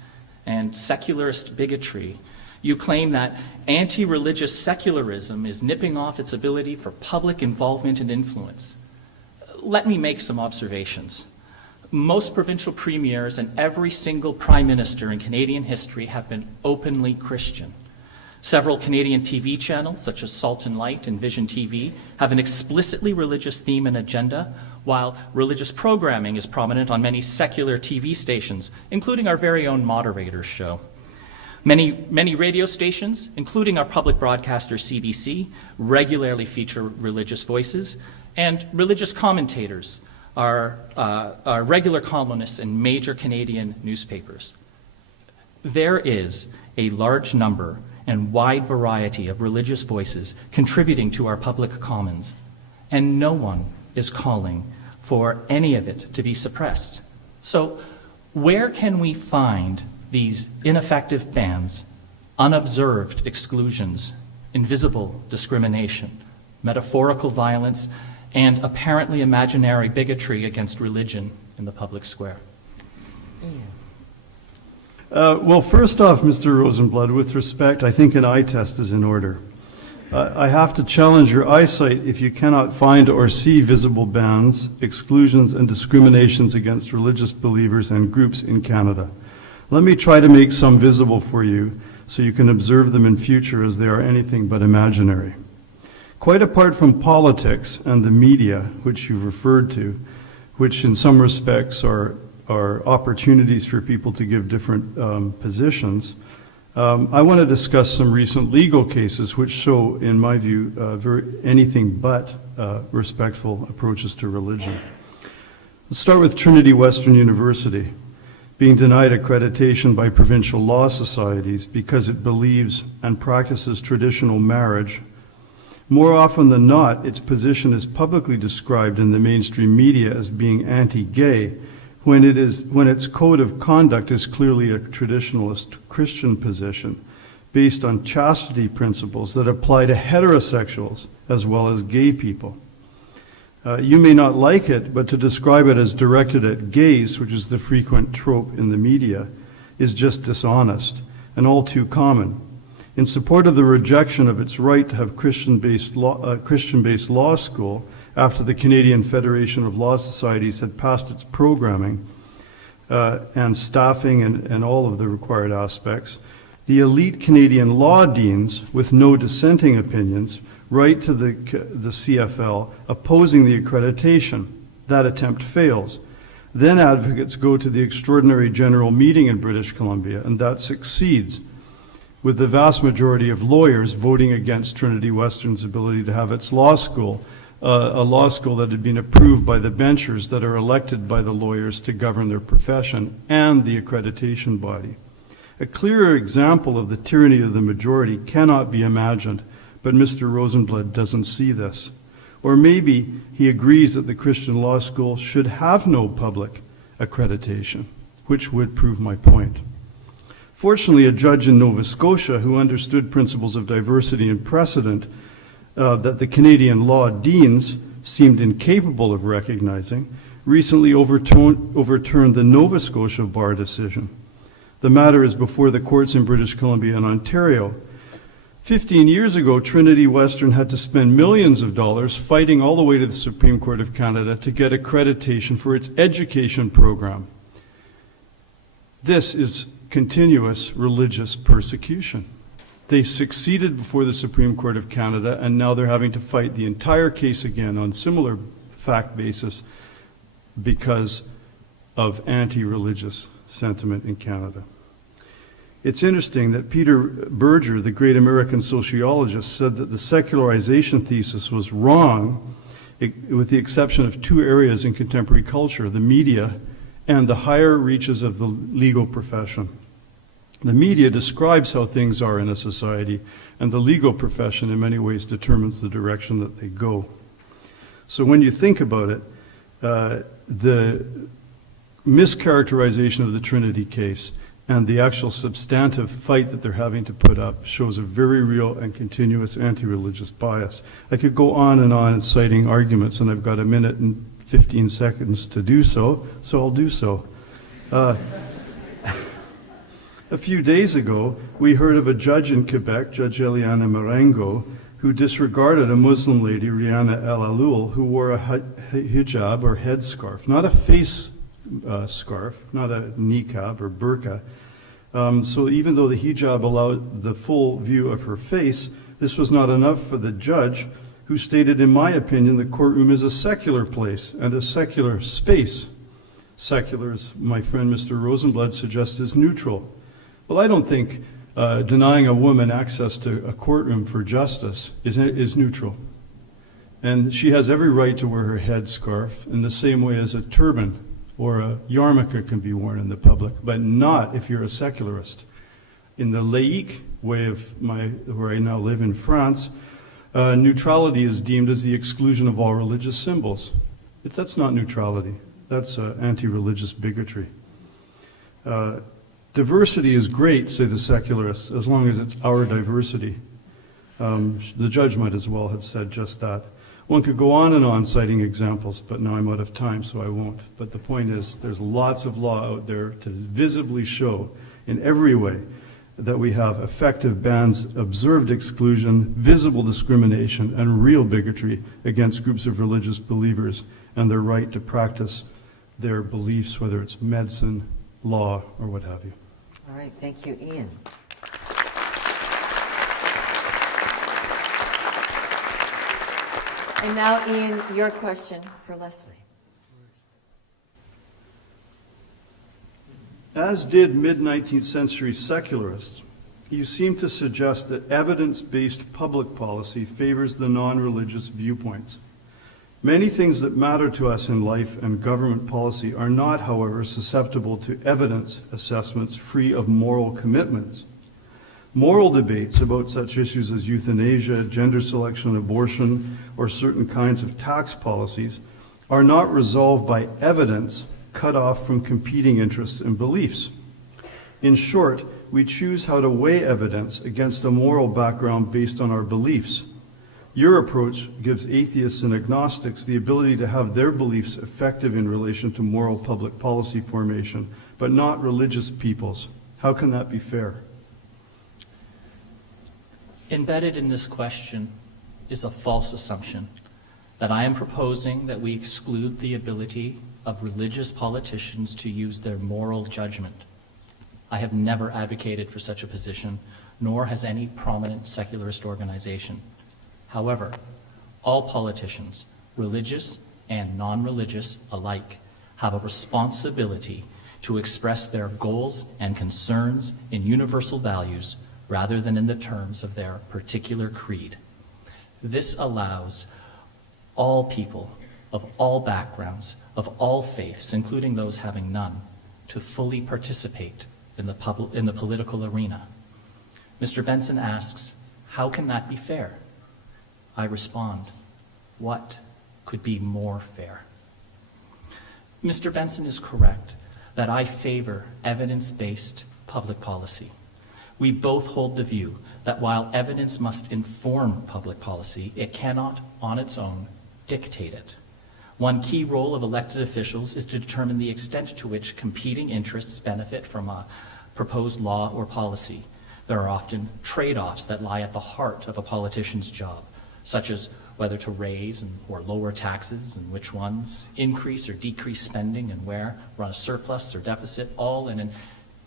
and secularist bigotry. You claim that anti-religious secularism is nipping off its ability for public involvement and influence. Let me make some observations. Most provincial premiers and every single prime minister in Canadian history have been openly Christian. Several Canadian TV channels, such as Salt and Light and Vision TV, have an explicitly religious theme and agenda, while religious programming is prominent on many secular TV stations, including our very own Moderator show. Many radio stations, including our public broadcaster CBC, regularly feature religious voices, and religious commentators are regular columnists in major Canadian newspapers. There is a large number and wide variety of religious voices contributing to our public commons, and no one is calling for any of it to be suppressed. So where can we find these ineffective bans, unobserved exclusions, invisible discrimination, metaphorical violence, and apparently imaginary bigotry against religion in the public square? Well, first off, Mr. Rosenblood, with respect, I think an eye test is in order. I have to challenge your eyesight if you cannot find or see visible bans, exclusions, and discriminations against religious believers and groups in Canada. Let me try to make some visible for you so you can observe them in future as they are anything but imaginary. Quite apart from politics and the media, which you've referred to, which in some respects are opportunities for people to give different positions, I want to discuss some recent legal cases which show, in my view, anything but respectful approaches to religion. Let's start with Trinity Western University being denied accreditation by provincial law societies because it believes and practices traditional marriage. More often than not, its position is publicly described in the mainstream media as being anti-gay, when its code of conduct is clearly a traditionalist Christian position based on chastity principles that apply to heterosexuals as well as gay people. You may not like it, but to describe it as directed at gays, which is the frequent trope in the media, is just dishonest and all too common. In support of the rejection of its right to have Christian-based law school, after the Canadian Federation of Law Societies had passed its programming and staffing and all of the required aspects, The elite Canadian law deans, with no dissenting opinions, write to the CFL opposing the accreditation. That attempt fails. Then advocates go to the extraordinary general meeting in British Columbia, and that succeeds, with the vast majority of lawyers voting against Trinity Western's ability to have its law school, a law school that had been approved by the benchers that are elected by the lawyers to govern their profession and the accreditation body. A clearer example of the tyranny of the majority cannot be imagined, but Mr. Rosenblood doesn't see this. Or maybe he agrees that the Christian law school should have no public accreditation, which would prove my point. Fortunately, a judge in Nova Scotia who understood principles of diversity and precedent that the Canadian law deans seemed incapable of recognizing, recently overturned the Nova Scotia bar decision. The matter is before the courts in British Columbia and Ontario. 15 years ago, Trinity Western had to spend millions of dollars fighting all the way to the Supreme Court of Canada to get accreditation for its education program. This is continuous religious persecution. They succeeded before the Supreme Court of Canada, and now they're having to fight the entire case again on similar fact basis because of anti-religious sentiment in Canada. It's interesting that Peter Berger, the great American sociologist, said that the secularization thesis was wrong, with the exception of two areas in contemporary culture, the media and the higher reaches of the legal profession. The media describes how things are in a society, and the legal profession in many ways determines the direction that they go. So when you think about it, the mischaracterization of the Trinity case and the actual substantive fight that they're having to put up shows a very real and continuous anti-religious bias. I could go on and citing arguments, and I've got a minute and 15 seconds to do so, so I'll do so. A few days ago, we heard of a judge in Quebec, Judge Eliana Marengo, who disregarded a Muslim lady, Rihanna El Alul, who wore a hijab or headscarf, not a face scarf, not a niqab or burqa. So even though the hijab allowed the full view of her face, this was not enough for the judge, who stated, in my opinion, the courtroom is a secular place and a secular space. Secular, as my friend Mr. Rosenblood suggests, is neutral. Well, I don't think denying a woman access to a courtroom for justice is neutral. And she has every right to wear her headscarf in the same way as a turban or a yarmulke can be worn in the public, but not if you're a secularist. In the laïque way of where I now live in France, neutrality is deemed as the exclusion of all religious symbols. That's not neutrality. That's anti-religious bigotry. Diversity is great, say the secularists, as long as it's our diversity. The judge might as well have said just that. One could go on citing examples, but now I'm out of time, so I won't. But the point is, there's lots of law out there to visibly show in every way that we have effective bans, observed exclusion, visible discrimination, and real bigotry against groups of religious believers and their right to practice their beliefs, whether it's medicine, law, or what have you. All right, thank you, Iain. And now, Iain, your question for Leslie. As did mid-19th century secularists, you seem to suggest that evidence-based public policy favors the non-religious viewpoints. Many things that matter to us in life and government policy are not, however, susceptible to evidence assessments free of moral commitments. Moral debates about such issues as euthanasia, gender selection, abortion, or certain kinds of tax policies are not resolved by evidence cut off from competing interests and beliefs. In short, we choose how to weigh evidence against a moral background based on our beliefs. Your approach gives atheists and agnostics the ability to have their beliefs effective in relation to moral public policy formation, but not religious peoples. How can that be fair? Embedded in this question is a false assumption that I am proposing that we exclude the ability of religious politicians to use their moral judgment. I have never advocated for such a position, nor has any prominent secularist organization. However, all politicians, religious and non-religious alike, have a responsibility to express their goals and concerns in universal values rather than in the terms of their particular creed. This allows all people of all backgrounds, of all faiths, including those having none, to fully participate in the political arena. Mr. Benson asks, how can that be fair? I respond, what could be more fair? Mr. Benson is correct that I favor evidence-based public policy. We both hold the view that while evidence must inform public policy, it cannot, on its own, dictate it. One key role of elected officials is to determine the extent to which competing interests benefit from a proposed law or policy. There are often trade-offs that lie at the heart of a politician's job, such as whether to raise or lower taxes and which ones, increase or decrease spending and where, run a surplus or deficit, all in an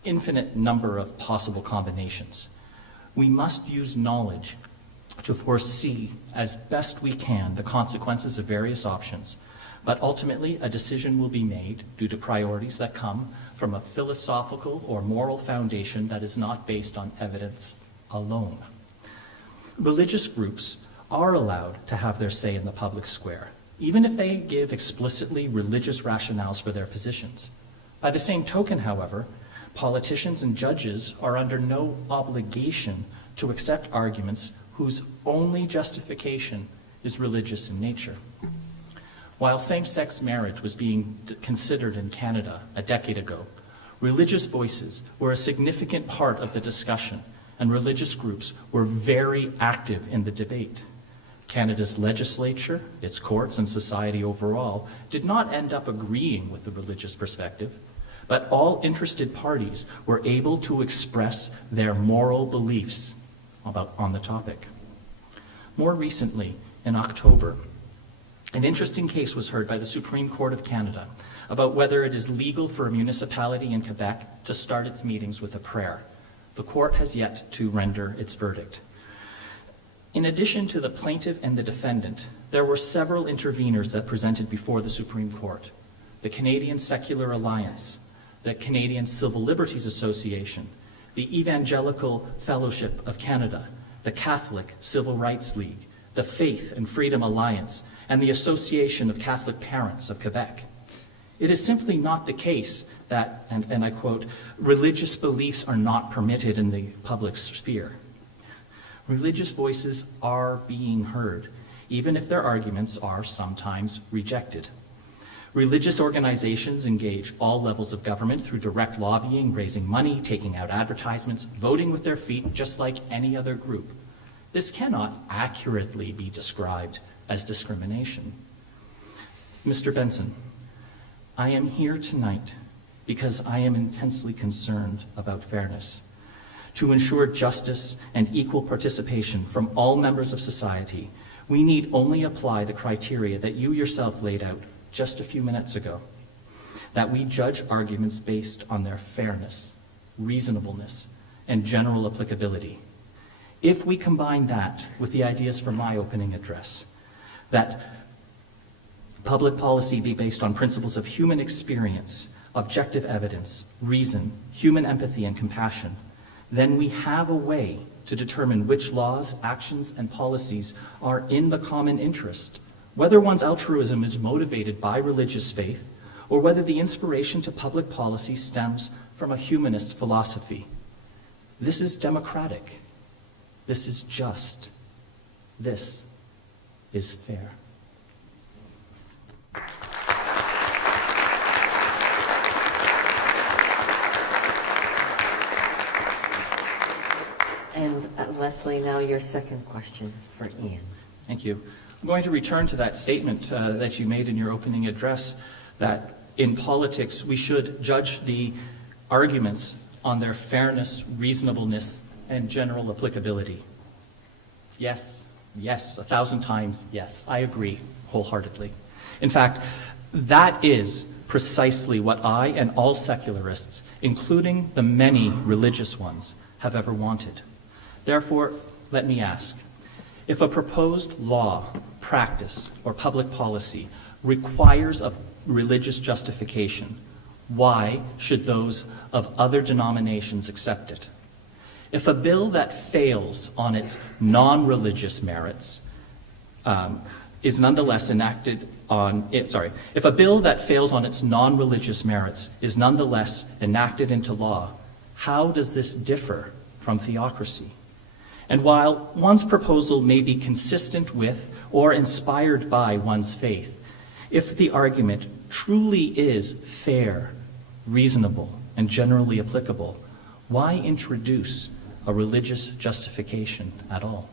infinite number of possible combinations. We must use knowledge to foresee as best we can the consequences of various options, but ultimately a decision will be made due to priorities that come from a philosophical or moral foundation that is not based on evidence alone. Religious groups are allowed to have their say in the public square, even if they give explicitly religious rationales for their positions. By the same token, however, politicians and judges are under no obligation to accept arguments whose only justification is religious in nature. While same-sex marriage was being considered in Canada a decade ago, religious voices were a significant part of the discussion, and religious groups were very active in the debate. Canada's legislature, its courts, and society overall did not end up agreeing with the religious perspective, but all interested parties were able to express their moral beliefs on the topic. More recently, in October, an interesting case was heard by the Supreme Court of Canada about whether it is legal for a municipality in Quebec to start its meetings with a prayer. The court has yet to render its verdict. In addition to the plaintiff and the defendant, there were several interveners that presented before the Supreme Court: the Canadian Secular Alliance, the Canadian Civil Liberties Association, the Evangelical Fellowship of Canada, the Catholic Civil Rights League, the Faith and Freedom Alliance, and the Association of Catholic Parents of Quebec. It is simply not the case that, and I quote, religious beliefs are not permitted in the public sphere. Religious voices are being heard, even if their arguments are sometimes rejected. Religious organizations engage all levels of government through direct lobbying, raising money, taking out advertisements, voting with their feet, just like any other group. This cannot accurately be described as discrimination. Mr. Benson, I am here tonight because I am intensely concerned about fairness. To ensure justice and equal participation from all members of society, we need only apply the criteria that you yourself laid out just a few minutes ago, that we judge arguments based on their fairness, reasonableness, and general applicability. If we combine that with the ideas from my opening address, that public policy be based on principles of human experience, objective evidence, reason, human empathy, and compassion, then we have a way to determine which laws, actions, and policies are in the common interest, whether one's altruism is motivated by religious faith, or whether the inspiration to public policy stems from a humanist philosophy. This is democratic. This is just. This is fair. And Leslie, now your second question for Iain. Thank you. I'm going to return to that statement that you made in your opening address, that in politics we should judge the arguments on their fairness, reasonableness, and general applicability. Yes, 1,000 times yes. I agree wholeheartedly. In fact, that is precisely what I and all secularists, including the many religious ones, have ever wanted. Therefore, let me ask, if a proposed law, practice, or public policy requires a religious justification, why should those of other denominations accept it? If a bill that fails on its non-religious merits is nonetheless enacted on it, if a bill that fails on its non-religious merits is nonetheless enacted into law, how does this differ from theocracy? And while one's proposal may be consistent with or inspired by one's faith, if the argument truly is fair, reasonable, and generally applicable, why introduce a religious justification at all?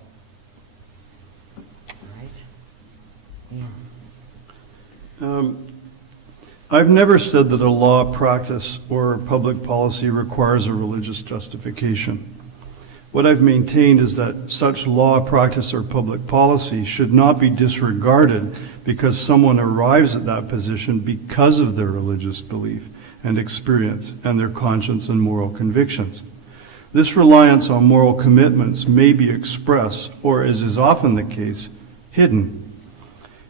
I've never said that a law, practice, or public policy requires a religious justification. What I've maintained is that such law, practice, or public policy should not be disregarded because someone arrives at that position because of their religious belief and experience and their conscience and moral convictions. This reliance on moral commitments may be expressed, or as is often the case, hidden.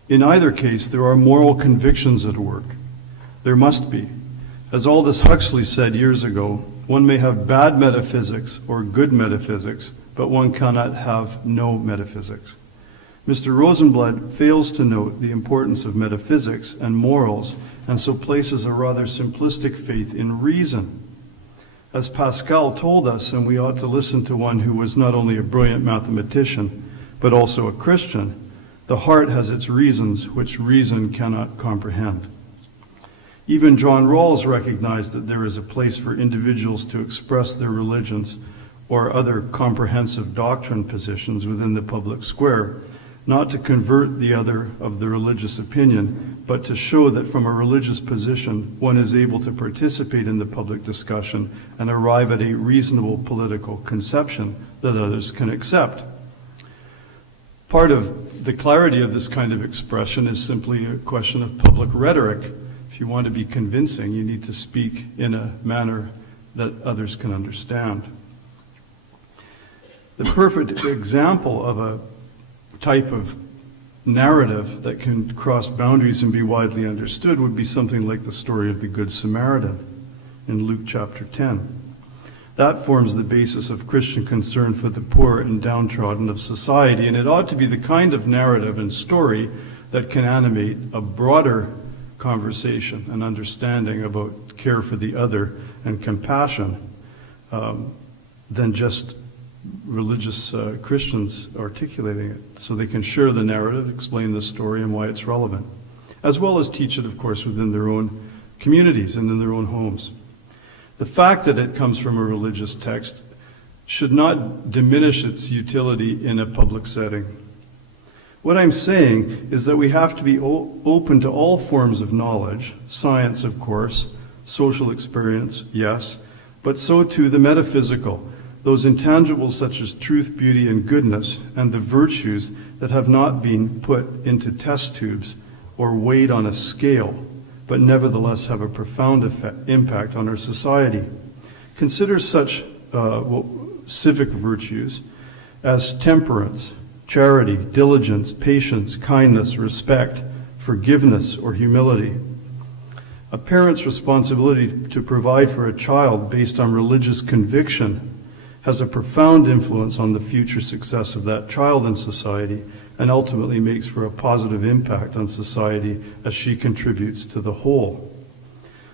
In either case, there are moral convictions at work. There must be. As Aldous Huxley said years ago, one may have bad metaphysics or good metaphysics, but one cannot have no metaphysics. Mr. Rosenblood fails to note the importance of metaphysics and morals, and so places a rather simplistic faith in reason. As Pascal told us, and we ought to listen to one who was not only a brilliant mathematician, but also a Christian, the heart has its reasons which reason cannot comprehend. Even John Rawls recognized that there is a place for individuals to express their religions or other comprehensive doctrine positions within the public square, not to convert the other of the religious opinion, but to show that from a religious position one is able to participate in the public discussion and arrive at a reasonable political conception that others can accept. Part of the clarity of this kind of expression is simply a question of public rhetoric. If you want to be convincing, you need to speak in a manner that others can understand. The perfect example of a type of narrative that can cross boundaries and be widely understood would be something like the story of the Good Samaritan in Luke chapter 10. That forms the basis of Christian concern for the poor and downtrodden of society, and it ought to be the kind of narrative and story that can animate a broader conversation and understanding about care for the other and compassion than just religious Christians articulating it, so they can share the narrative, explain the story and why it's relevant, as well as teach it, of course, within their own communities and in their own homes. The fact that it comes from a religious text should not diminish its utility in a public setting. What I'm saying is that we have to be open to all forms of knowledge, science, of course, social experience, yes, but so too the metaphysical, those intangibles such as truth, beauty, and goodness, and the virtues that have not been put into test tubes or weighed on a scale, but nevertheless have a profound impact on our society. Consider such civic virtues as temperance, charity, diligence, patience, kindness, respect, forgiveness, or humility. A parent's responsibility to provide for a child based on religious conviction has a profound influence on the future success of that child in society, and ultimately makes for a positive impact on society as she contributes to the whole.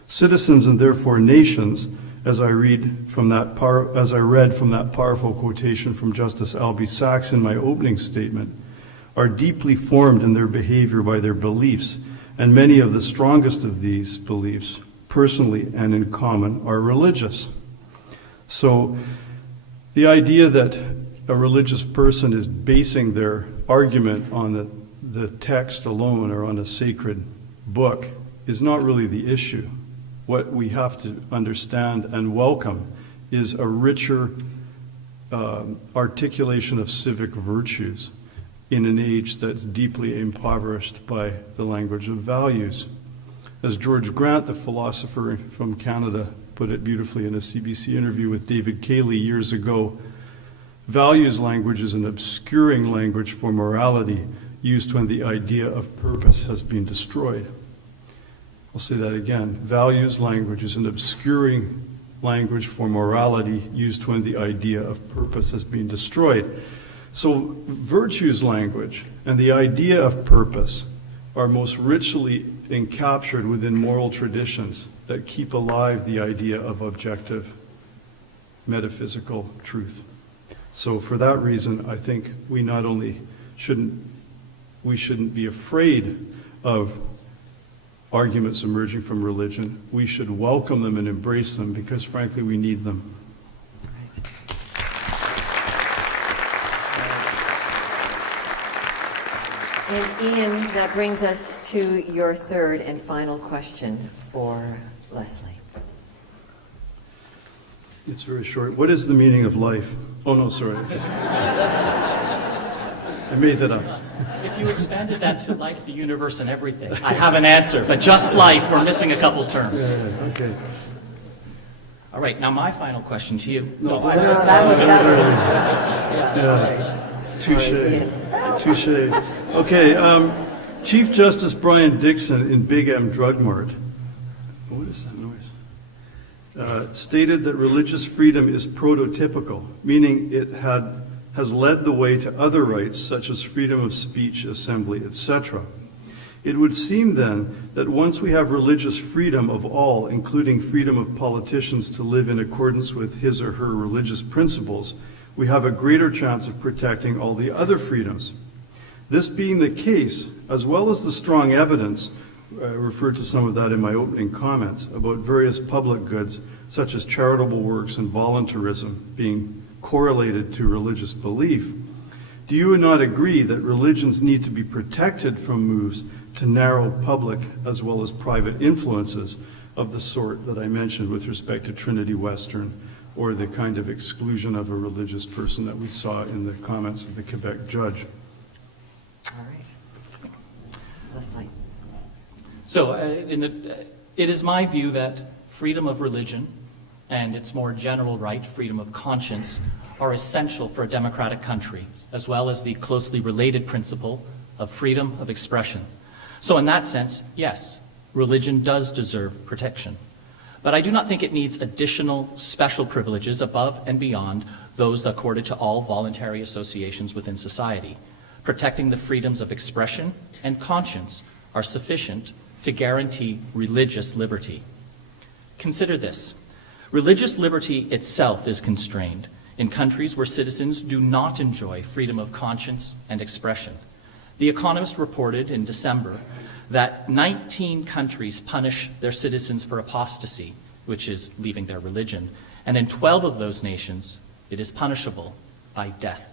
Citizens and therefore nations, as I read from that powerful quotation from Justice Albie Sachs in my opening statement, are deeply formed in their behavior by their beliefs, and many of the strongest of these beliefs, personally and in common, are religious. So the idea that a religious person is basing their argument on the text alone or on a sacred book is not really the issue. What we have to understand and welcome is a richer articulation of civic virtues in an age that's deeply impoverished by the language of values. As George Grant, the philosopher from Canada, put it beautifully in a CBC interview with David Cayley years ago, values language is an obscuring language for morality used when the idea of purpose has been destroyed. I'll say that again. Values language is an obscuring language for morality used when the idea of purpose has been destroyed. So virtues language and the idea of purpose are most richly encaptured within moral traditions that keep alive the idea of objective metaphysical truth. So for that reason, I think we not only shouldn't be afraid of arguments emerging from religion, we should welcome them and embrace them because frankly we need them. And Iain, that brings us to your third and final question for Leslie. It's very short. What is the meaning of life? Oh no, sorry. I made that up. If you expanded that to life, the universe, and everything, I have an answer. But just life, we're missing a couple terms. Okay. All right, now my final question to you. Touche. Okay, Chief Justice Brian Dixon in Big M Drug Mart, what is that noise? Stated that religious freedom is prototypical, meaning it has led the way to other rights such as freedom of speech, assembly, etc. It would seem then that once we have religious freedom of all, including freedom of politicians to live in accordance with his or her religious principles, we have a greater chance of protecting all the other freedoms. This being the case, as well as the strong evidence, I referred to some of that in my opening comments, about various public goods such as charitable works and voluntarism being correlated to religious belief, do you not agree that religions need to be protected from moves to narrow public as well as private influences of the sort that I mentioned with respect to Trinity Western or the kind of exclusion of a religious person that we saw in the comments of the Quebec judge? All right. Leslie. So it is my view that freedom of religion and its more general right, freedom of conscience, are essential for a democratic country, as well as the closely related principle of freedom of expression. So in that sense, yes, religion does deserve protection. But I do not think it needs additional special privileges above and beyond those accorded to all voluntary associations within society. Protecting the freedoms of expression and conscience are sufficient to guarantee religious liberty. Consider this. Religious liberty itself is constrained in countries where citizens do not enjoy freedom of conscience and expression. The Economist reported in December that 19 countries punish their citizens for apostasy, which is leaving their religion, and in 12 of those nations, it is punishable by death.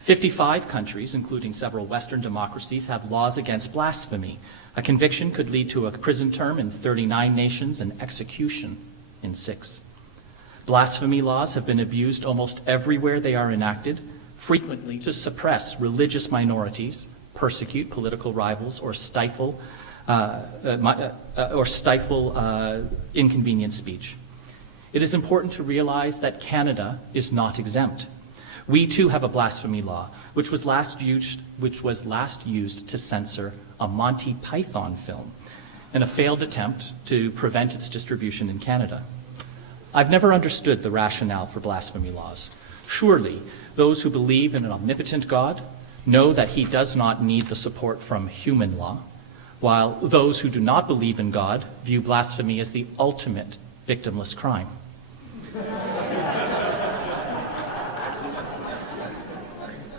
55 countries, including several Western democracies, have laws against blasphemy. A conviction could lead to a prison term in 39 nations and execution in 6. Blasphemy laws have been abused almost everywhere they are enacted, frequently to suppress religious minorities, persecute political rivals, or stifle inconvenient speech. It is important to realize that Canada is not exempt. We too have a blasphemy law, which was last used to censor a Monty Python film in a failed attempt to prevent its distribution in Canada. I've never understood the rationale for blasphemy laws. Surely, those who believe in an omnipotent God know that he does not need the support from human law, while those who do not believe in God view blasphemy as the ultimate victimless crime.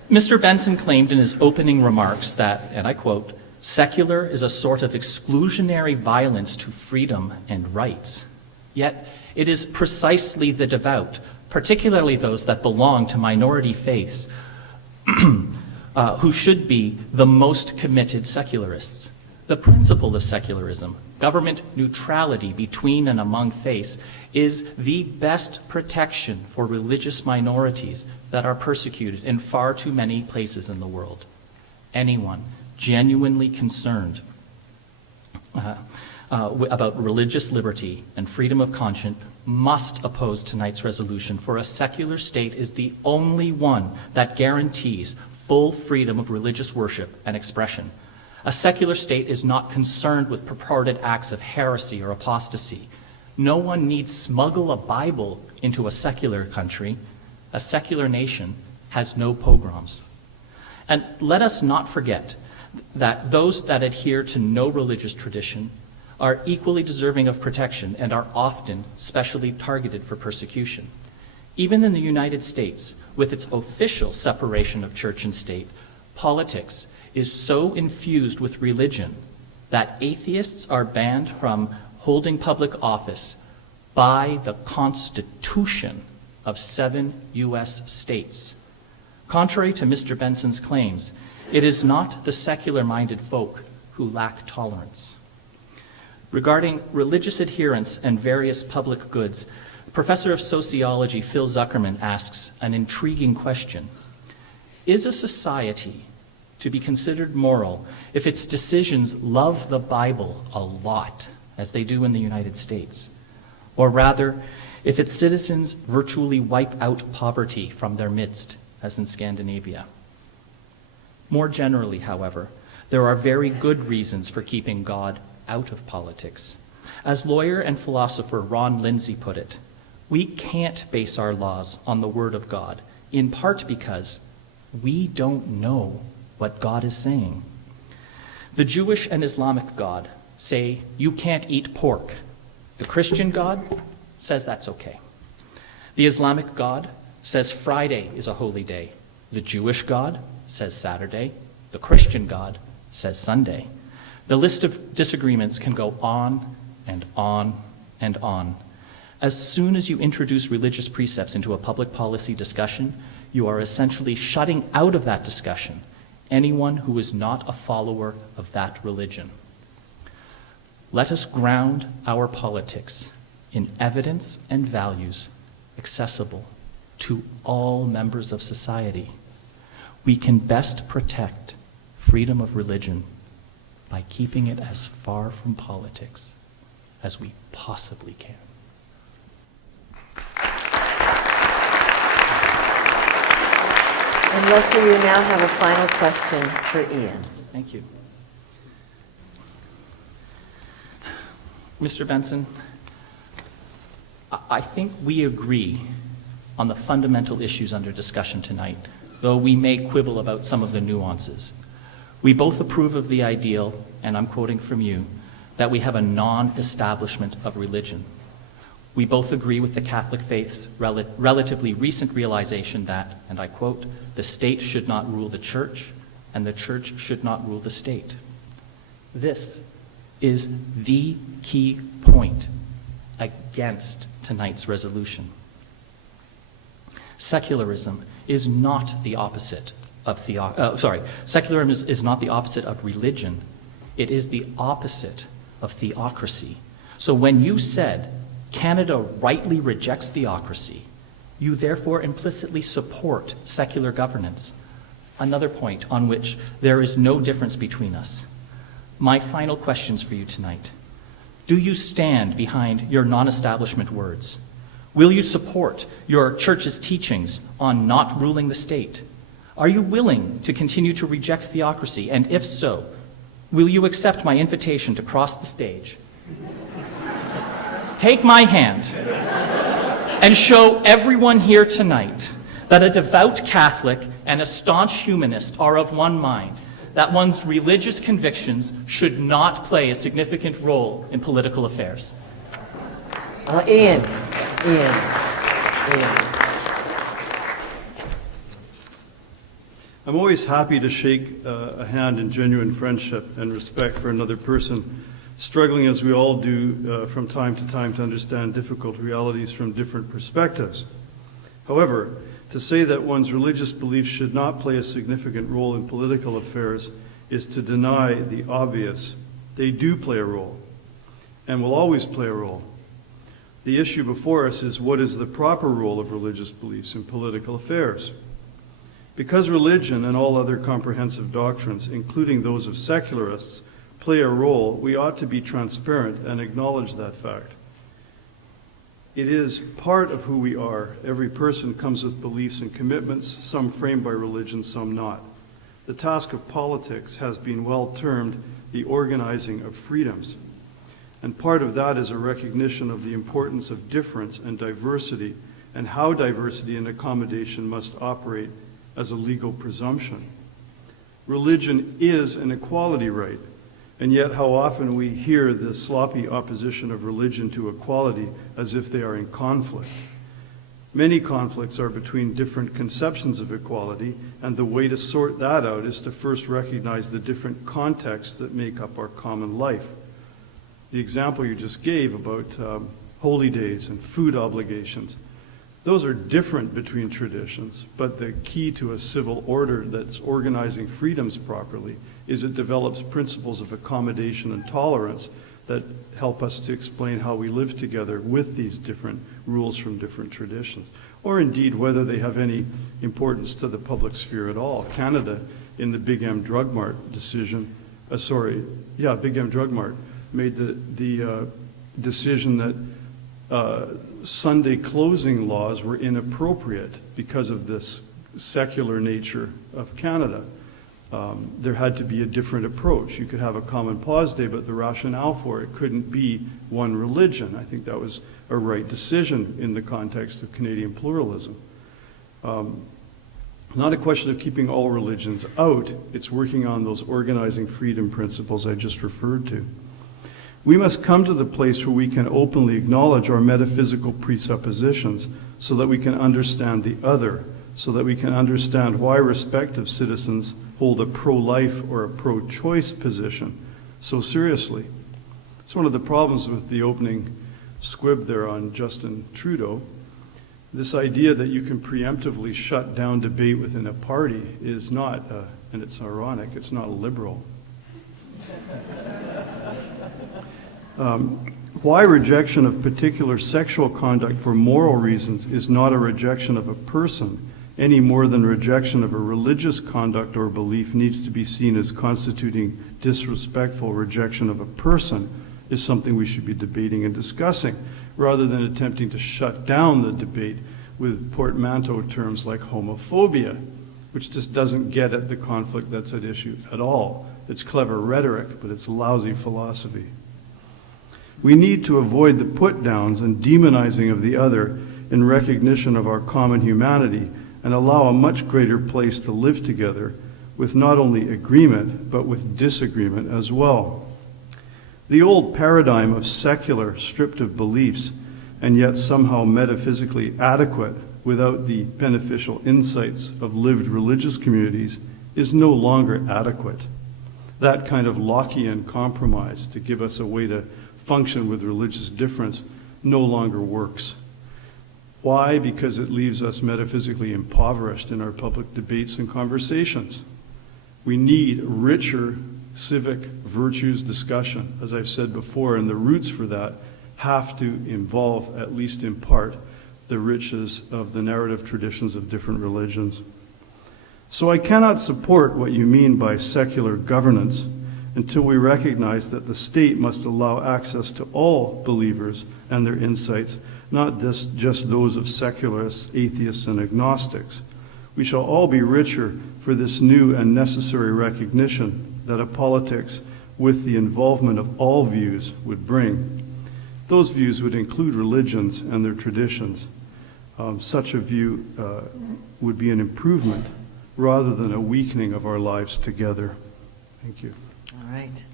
Mr. Benson claimed in his opening remarks that, and I quote, "Secular is a sort of exclusionary violence to freedom and rights." Yet it is precisely the devout, particularly those that belong to minority faiths, who should be the most committed secularists. The principle of secularism, government neutrality between and among faiths, is the best protection for religious minorities that are persecuted in far too many places in the world. Anyone genuinely concerned about religious liberty and freedom of conscience must oppose tonight's resolution, for a secular state is the only one that guarantees full freedom of religious worship and expression. A secular state is not concerned with purported acts of heresy or apostasy. No one need smuggle a Bible into a secular country. A secular nation has no pogroms. And let us not forget that those that adhere to no religious tradition are equally deserving of protection and are often specially targeted for persecution. Even in the United States, with its official separation of church and state, politics is so infused with religion that atheists are banned from holding public office by the Constitution of 7 U.S. states. Contrary to Mr. Benson's claims, it is not the secular-minded folk who lack tolerance. Regarding religious adherence and various public goods, Professor of Sociology Phil Zuckerman asks an intriguing question. Is a society to be considered moral if its decisions love the Bible a lot, as they do in the United States? Or rather, if its citizens virtually wipe out poverty from their midst, as in Scandinavia? More generally, however, there are very good reasons for keeping God out of politics. As lawyer and philosopher Ron Lindsay put it, we can't base our laws on the Word of God, in part because we don't know what God is saying. The Jewish and Islamic God say you can't eat pork. The Christian God says that's okay. The Islamic God says Friday is a holy day. The Jewish God says Saturday. The Christian God says Sunday. The list of disagreements can go on and on and on. As soon as you introduce religious precepts into a public policy discussion, you are essentially shutting out of that discussion anyone who is not a follower of that religion. Let us ground our politics in evidence and values accessible to all members of society. We can best protect freedom of religion by keeping it as far from politics as we possibly can. And Leslie, you now have a final question for Iain. Thank you. Mr. Benson, I think we agree on the fundamental issues under discussion tonight, though we may quibble about some of the nuances. We both approve of the ideal, and I'm quoting from you, that we have a non-establishment of religion. We both agree with the Catholic faith's relatively recent realization that, and I quote, the state should not rule the church, and the church should not rule the state. This is the key point against tonight's resolution. Secularism is not the opposite of secularism is not the opposite of religion. It is the opposite of theocracy. So when you said Canada rightly rejects theocracy, you therefore implicitly support secular governance, another point on which there is no difference between us. My final questions for you tonight. Do you stand behind your non-establishment words? Will you support your church's teachings on not ruling the state? Are you willing to continue to reject theocracy? And if so, will you accept my invitation to cross the stage, take my hand, and show everyone here tonight that a devout Catholic and a staunch humanist are of one mind, that one's religious convictions should not play a significant role in political affairs? Iain. I'm always happy to shake a hand in genuine friendship and respect for another person, struggling as we all do from time to time to understand difficult realities from different perspectives. However, to say that one's religious beliefs should not play a significant role in political affairs is to deny the obvious. They do play a role and will always play a role. The issue before us is what is the proper role of religious beliefs in political affairs? Because religion and all other comprehensive doctrines, including those of secularists, play a role, we ought to be transparent and acknowledge that fact. It is part of who we are. Every person comes with beliefs and commitments, some framed by religion, some not. The task of politics has been well termed the organizing of freedoms. And part of that is a recognition of the importance of difference and diversity, and how diversity and accommodation must operate as a legal presumption. Religion is an equality right, and yet how often we hear the sloppy opposition of religion to equality as if they are in conflict. Many conflicts are between different conceptions of equality, and the way to sort that out is to first recognize the different contexts that make up our common life. The example you just gave about holy days and food obligations, those are different between traditions, but the key to a civil order that's organizing freedoms properly is it develops principles of accommodation and tolerance that help us to explain how we live together with these different rules from different traditions, or indeed whether they have any importance to the public sphere at all. Canada, in the Big M Drug Mart decision, Big M Drug Mart made the decision that Sunday closing laws were inappropriate because of this secular nature of Canada. There had to be a different approach. You could have a common pause day, but the rationale for it couldn't be one religion. I think that was a right decision in the context of Canadian pluralism. Not a question of keeping all religions out, it's working on those organizing freedom principles I just referred to. We must come to the place where we can openly acknowledge our metaphysical presuppositions so that we can understand the other, so that we can understand why respective citizens hold a pro-life or a pro-choice position so seriously. It's one of the problems with the opening squib there on Justin Trudeau. This idea that you can preemptively shut down debate within a party is not, and it's ironic, it's not liberal. Why rejection of particular sexual conduct for moral reasons is not a rejection of a person, any more than rejection of a religious conduct or belief needs to be seen as constituting disrespectful rejection of a person, is something we should be debating and discussing, rather than attempting to shut down the debate with portmanteau terms like homophobia, which just doesn't get at the conflict that's at issue at all. It's clever rhetoric, but it's lousy philosophy. We need to avoid the put-downs and demonizing of the other in recognition of our common humanity and allow a much greater place to live together with not only agreement, but with disagreement as well. The old paradigm of secular, stripped of beliefs, and yet somehow metaphysically adequate without the beneficial insights of lived religious communities is no longer adequate. That kind of Lockean compromise to give us a way to function with religious difference no longer works. Why? Because it leaves us metaphysically impoverished in our public debates and conversations. We need richer civic virtues discussion, as I've said before, and the roots for that have to involve, at least in part, the riches of the narrative traditions of different religions. So I cannot support what you mean by secular governance until we recognize that the state must allow access to all believers and their insights, not just those of secularists, atheists, and agnostics. We shall all be richer for this new and necessary recognition that a politics with the involvement of all views would bring. Those views would include religions and their traditions. Such a view would be an improvement rather than a weakening of our lives together. Thank you. All right.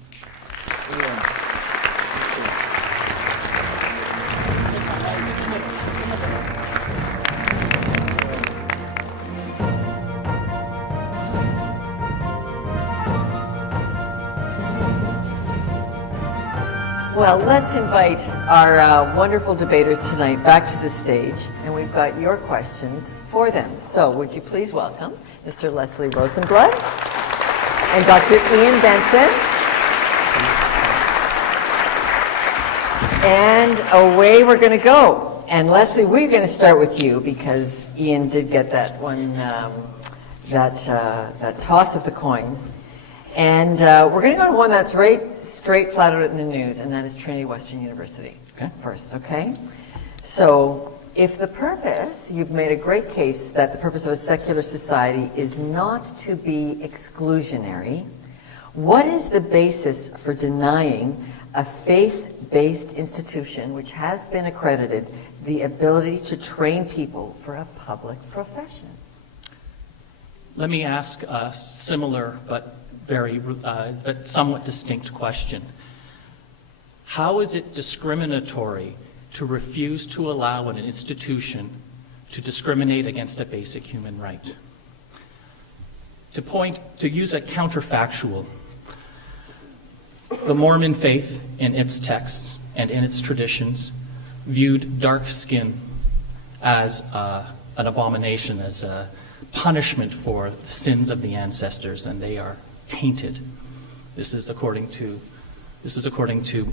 Well, let's invite our wonderful debaters tonight back to the stage, and we've got your questions for them. So would you please welcome Mr. Leslie Rosenblood and Dr. Iain Benson. And away we're going to go. And Leslie, we're going to start with you because Iain did get that one, that toss of the coin. And we're going to go to one that's right straight flat out in the news, and that is Trinity Western University first, okay? So if the purpose, you've made a great case that the purpose of a secular society is not to be exclusionary, what is the basis for denying a faith-based institution which has been accredited the ability to train people for a public profession? Let me ask a similar but somewhat distinct question. How is it discriminatory to refuse to allow an institution to discriminate against a basic human right? To use a counterfactual, the Mormon faith in its texts and in its traditions viewed dark skin as an abomination, as a punishment for the sins of the ancestors, and they are tainted. This is according to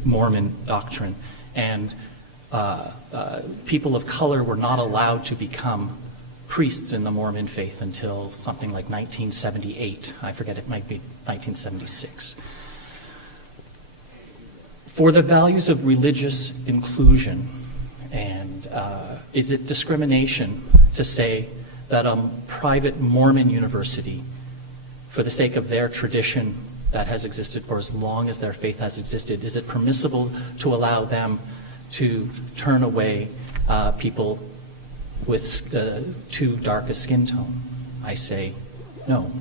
Mormon doctrine, and people of color were not allowed to become priests in the Mormon faith until something like 1978. I forget, it might be 1976. For the values of religious inclusion, and is it discrimination to say that a private Mormon university, for the sake of their tradition that has existed for as long as their faith has existed, is it permissible to allow them to turn away people with too dark a skin tone? I say no.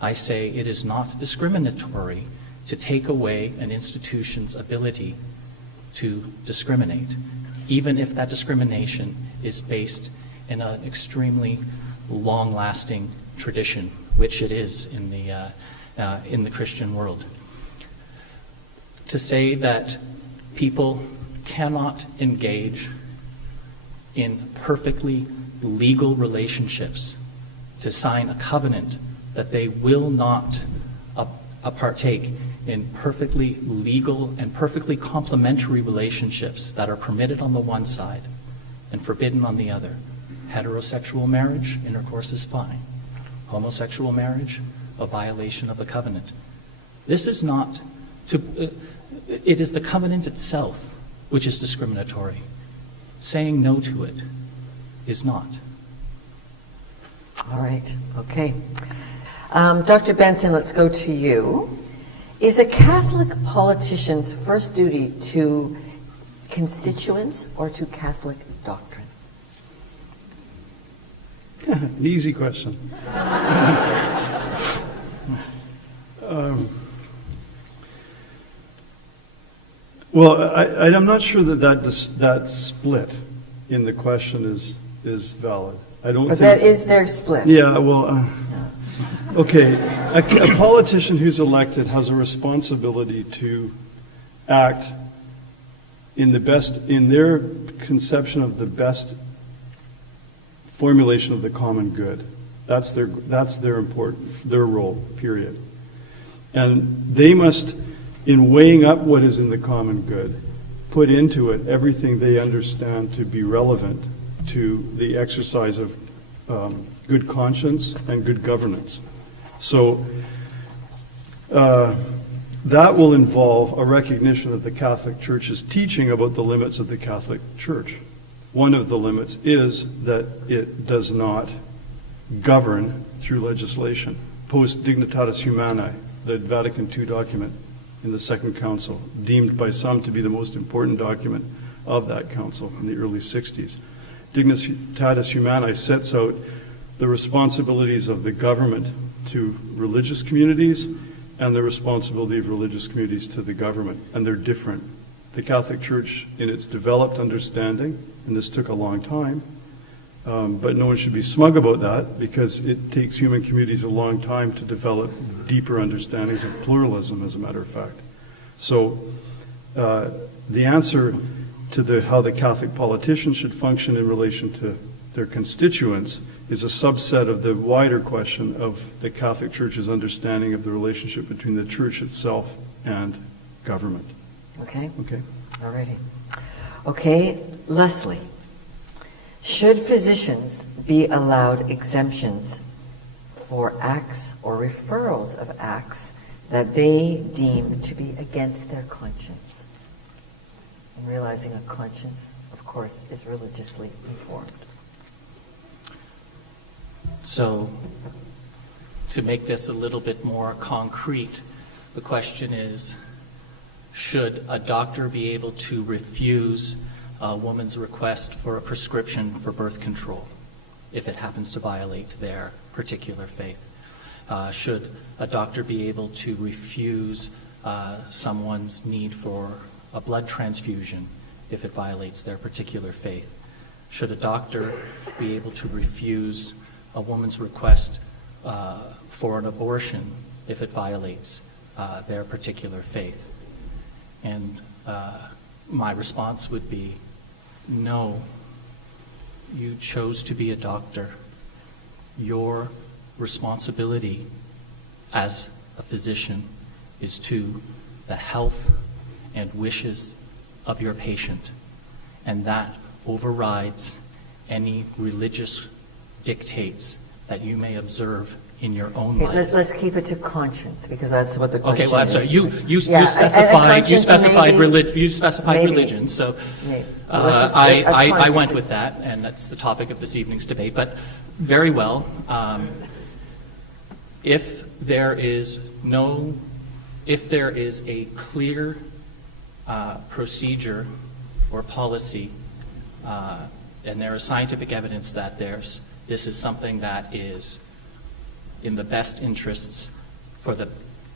I say it is not discriminatory to take away an institution's ability to discriminate, even if that discrimination is based in an extremely long-lasting tradition, which it is in the Christian world. To say that people cannot engage in perfectly legal relationships, to sign a covenant that they will not partake in perfectly legal and perfectly complementary relationships that are permitted on the one side and forbidden on the other. Heterosexual marriage, intercourse is fine. Homosexual marriage, a violation of the covenant. This is not it is the covenant itself which is discriminatory. Saying no to it is not. All right, okay. Dr. Benson, let's go to you. Is a Catholic politician's first duty to constituents or to Catholic doctrine? An easy question. Well, I'm not sure that split in the question is valid. I don't. But think that is their split. Yeah. Well. Okay. A politician who's elected has a responsibility to act in their conception of the best formulation of the common good. That's their role, period. And they must, in weighing up what is in the common good, put into it everything they understand to be relevant to the exercise of good conscience and good governance. So that will involve a recognition of the Catholic Church's teaching about the limits of the Catholic Church. One of the limits is that it does not govern through legislation. Post Dignitatis Humanae, the Vatican II document in the Second Council, deemed by some to be the most important document of that council in the early 60s. Dignitatis Humanae sets out the responsibilities of the government to religious communities and the responsibility of religious communities to the government, and they're different. The Catholic Church, in its developed understanding, and this took a long time, but no one should be smug about that, because it takes human communities a long time to develop deeper understandings of pluralism, as a matter of fact. So the answer to how the Catholic politician should function in relation to their constituents is a subset of the wider question of the Catholic Church's understanding of the relationship between the Church itself and government. Okay. Okay. All righty. Okay, Leslie. Should physicians be allowed exemptions for acts or referrals of acts that they deem to be against their conscience. And realizing a conscience, of course, is religiously informed. So, to make this a little bit more concrete, the question is, should a doctor be able to refuse a woman's request for a prescription for birth control if it happens to violate their particular faith? Should a doctor be able to refuse someone's need for a blood transfusion if it violates their particular faith? Should a doctor be able to refuse a woman's request for an abortion if it violates their particular faith? And my response would be, no. You chose to be a doctor. Your responsibility as a physician is to the health and wishes of your patient, and that overrides any religious dictates that you may observe in your own life. Let's keep it to conscience, because that's what the question is. Okay, well, I'm sorry. You specified religion, so I went with that, and that's the topic of this evening's debate. But very well, if there is a clear procedure or policy, and there is scientific evidence that this is something that is in the best interests for the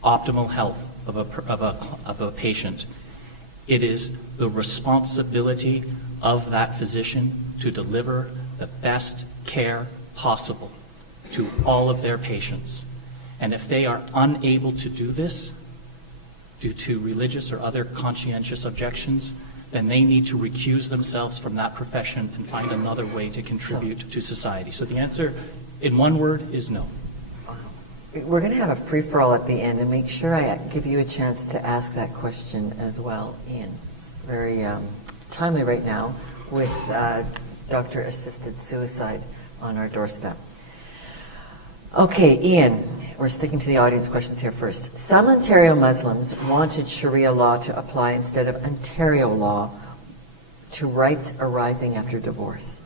optimal health of a patient, it is the responsibility of that physician to deliver the best care possible to all of their patients. And if they are unable to do this due to religious or other conscientious objections, then they need to recuse themselves from that profession and find another way to contribute to society. So the answer, in one word, is no. We're going to have a free-for-all at the end, and make sure I give you a chance to ask that question as well, Iain. It's very timely right now with doctor-assisted suicide on our doorstep. Okay, Iain, we're sticking to the audience questions here first. Some Ontario Muslims wanted Sharia law to apply instead of Ontario law to rights arising after divorce.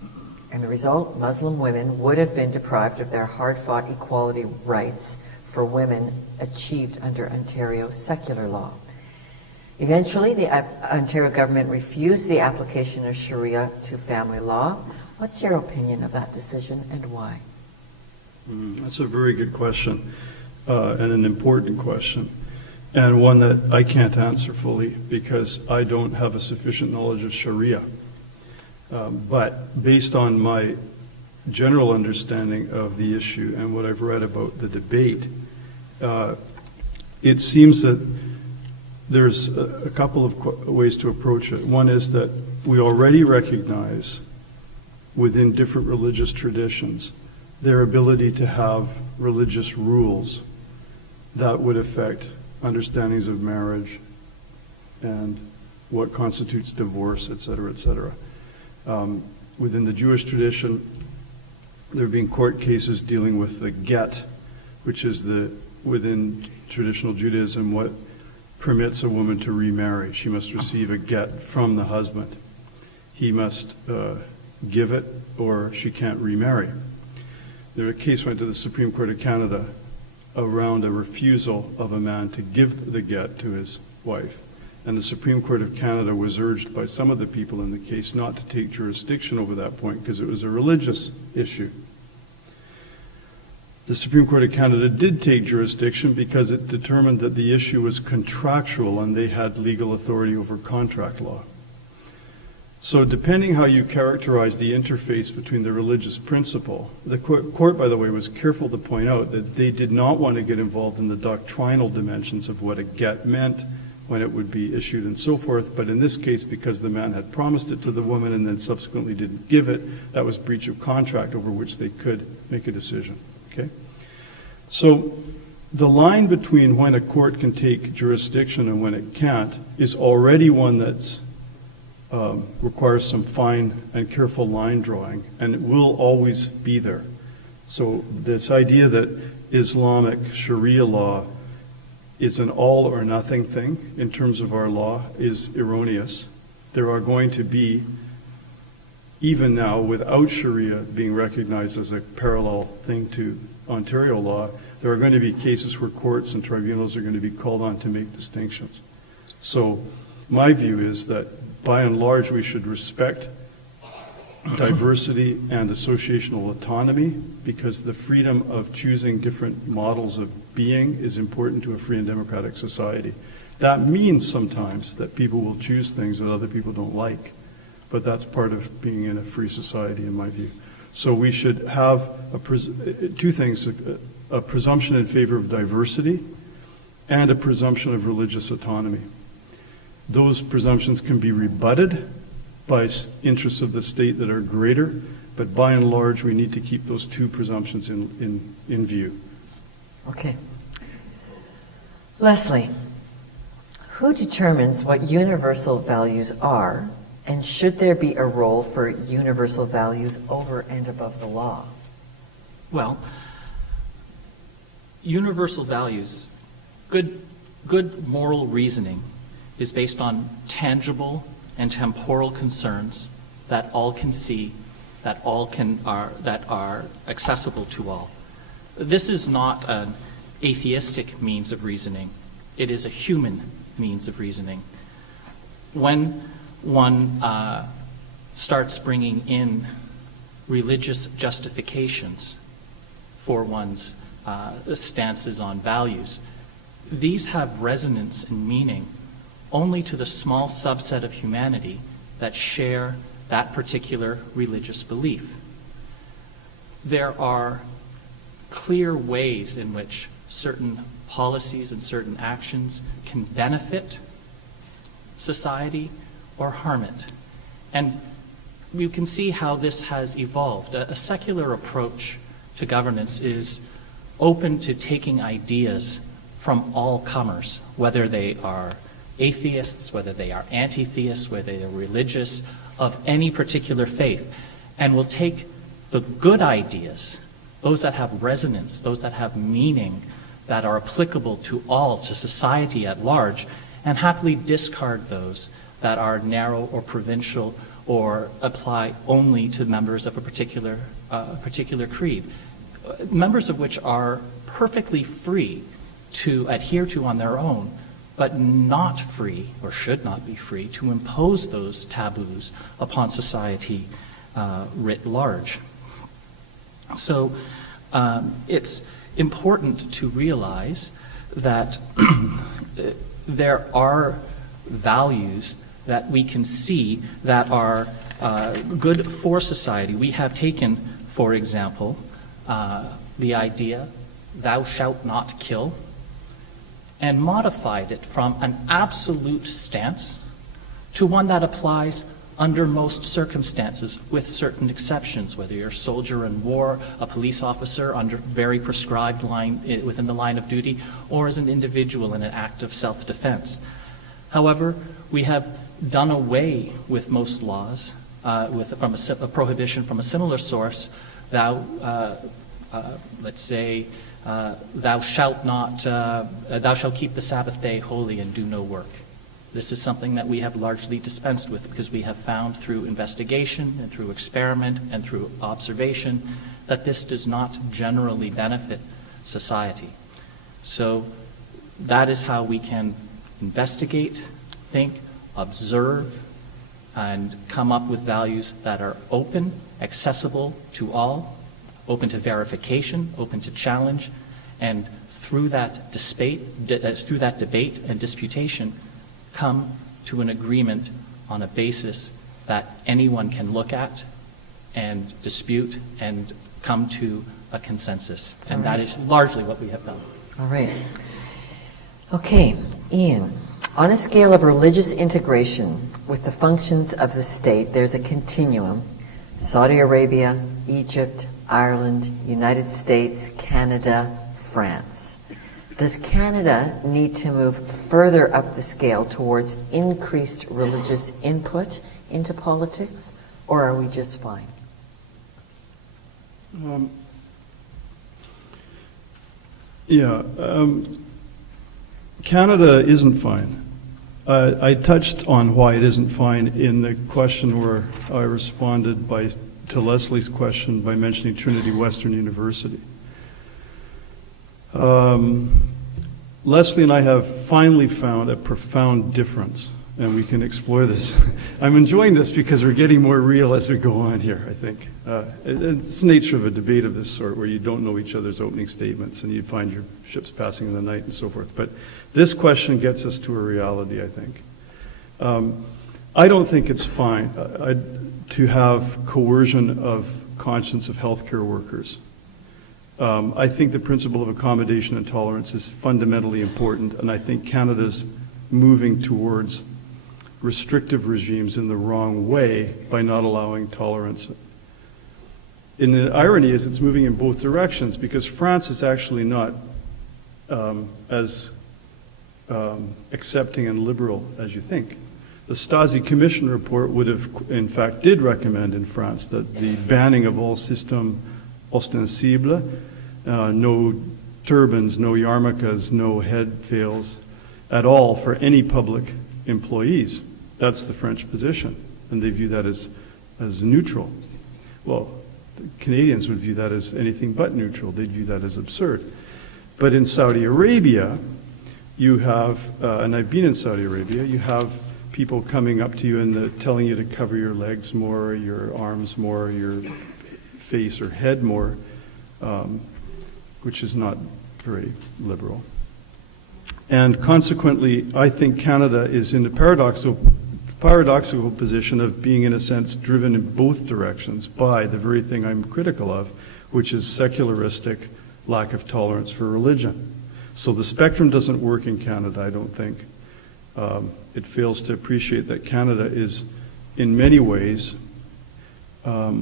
And the result, Muslim women would have been deprived of their hard-fought equality rights for women achieved under Ontario secular law. Eventually, the Ontario government refused the application of Sharia to family law. What's your opinion of that decision and why? That's a very good question, and an important question, and one that I can't answer fully because I don't have a sufficient knowledge of Sharia. But based on my general understanding of the issue and what I've read about the debate, it seems that there's a couple of ways to approach it. One is that we already recognize within different religious traditions their ability to have religious rules that would affect understandings of marriage and what constitutes divorce, et cetera, et cetera. Within the Jewish tradition, there have been court cases dealing with the get, which is within traditional Judaism what permits a woman to remarry. She must receive a get from the husband. He must give it or she can't remarry. A case went to the Supreme Court of Canada around a refusal of a man to give the get to his wife. And the Supreme Court of Canada was urged by some of the people in the case not to take jurisdiction over that point because it was a religious issue. The Supreme Court of Canada did take jurisdiction because it determined that the issue was contractual and they had legal authority over contract law. So depending how you characterize the interface between the religious principle, the court, by the way, was careful to point out that they did not want to get involved in the doctrinal dimensions of what a get meant, when it would be issued and so forth. But in this case, because the man had promised it to the woman and then subsequently didn't give it, that was breach of contract over which they could make a decision. Okay? So the line between when a court can take jurisdiction and when it can't is already one that's requires some fine and careful line drawing, and it will always be there. So this idea that Islamic Sharia law is an all or nothing thing in terms of our law is erroneous. There are going to be, even now, without Sharia being recognized as a parallel thing to Ontario law, there are going to be cases where courts and tribunals are going to be called on to make distinctions. So my view is that, by and large, we should respect diversity and associational autonomy, because the freedom of choosing different models of being is important to a free and democratic society. That means sometimes that people will choose things that other people don't like, but that's part of being in a free society, in my view. So we should have two things, a presumption in favor of diversity and a presumption of religious autonomy. Those presumptions can be rebutted by interests of the state that are greater, but by and large, we need to keep those two presumptions in view. Okay. Leslie, who determines what universal values are, and should there be a role for universal values over and above the law? Well, universal values, good moral reasoning is based on tangible and temporal concerns that all can see, that are accessible to all. This is not an atheistic means of reasoning. It is a human means of reasoning. When one starts bringing in religious justifications for one's stances on values, these have resonance and meaning only to the small subset of humanity that share that particular religious belief. There are clear ways in which certain policies and certain actions can benefit society or harm it. And you can see how this has evolved. A secular approach to governance is open to taking ideas from all comers, whether they are atheists, whether they are anti-theists, whether they are religious, of any particular faith, and will take the good ideas, those that have resonance, those that have meaning, that are applicable to all, to society at large, and happily discard those that are narrow or provincial or apply only to members of a particular creed, members of which are perfectly free to adhere to on their own, but not free, or should not be free, to impose those taboos upon society writ large. So it's important to realize that there are values that we can see that are good for society. We have taken, for example, the idea, thou shalt not kill, and modified it from an absolute stance to one that applies under most circumstances, with certain exceptions, whether you're a soldier in war, a police officer under very prescribed line within the line of duty, or as an individual in an act of self-defense. However, we have done away with most laws from a prohibition from a similar source. Let's say, thou shalt keep the Sabbath day holy and do no work. This is something that we have largely dispensed with, because we have found through investigation and through experiment and through observation that this does not generally benefit society. So that is how we can investigate, think, observe, and come up with values that are open, accessible to all, open to verification, open to challenge, and through that debate and disputation, come to an agreement on a basis that anyone can look at and dispute and come to a consensus. And that is largely what we have done. All right. Okay, Iain, on a scale of religious integration with the functions of the state, there's a continuum. Saudi Arabia, Egypt, Ireland, United States, Canada, France. Does Canada need to move further up the scale towards increased religious input into politics, or are we just fine? Canada isn't fine. I touched on why it isn't fine in the question where I responded to Leslie's question by mentioning Trinity Western University. Leslie and I have finally found a profound difference, and we can explore this. I'm enjoying this because we're getting more real as we go on here, I think. It's the nature of a debate of this sort where you don't know each other's opening statements and you find your ships passing in the night and so forth. But this question gets us to a reality, I think. I don't think it's fine to have coercion of conscience of healthcare workers. I think the principle of accommodation and tolerance is fundamentally important, and I think Canada's moving towards restrictive regimes in the wrong way by not allowing tolerance. And the irony is it's moving in both directions, because France is actually not as accepting and liberal as you think. The Stasi Commission report would have, in fact, did recommend in France that the banning of all system ostensible, no turbans, no yarmulkes, no head veils at all for any public employees. That's the French position, and they view that as neutral. Well, the Canadians would view that as anything but neutral. They'd view that as absurd. But in Saudi Arabia, you have, and I've been in Saudi Arabia, you have people coming up to you and telling you to cover your legs more, your arms more, your face or head more, which is not very liberal. And consequently, I think Canada is in the paradoxical position of being, in a sense, driven in both directions by the very thing I'm critical of, which is secularistic lack of tolerance for religion. So the spectrum doesn't work in Canada, I don't think. It fails to appreciate that Canada is, in many ways, a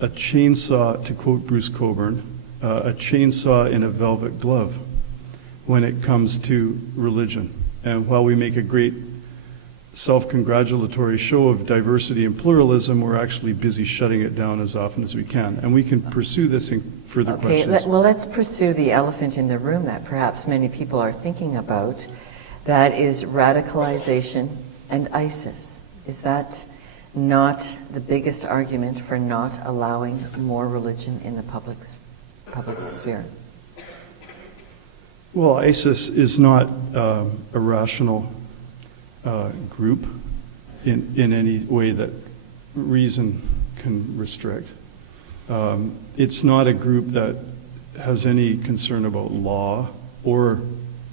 chainsaw, to quote Bruce Cockburn, a chainsaw in a velvet glove when it comes to religion. And while we make a great self-congratulatory show of diversity and pluralism, we're actually busy shutting it down as often as we can. And we can pursue this in further questions. Well, let's pursue the elephant in the room that perhaps many people are thinking about. That is radicalization and ISIS. Is that not the biggest argument for not allowing more religion in the public sphere? Well, ISIS is not a rational group in any way that reason can restrict. It's not a group that has any concern about law or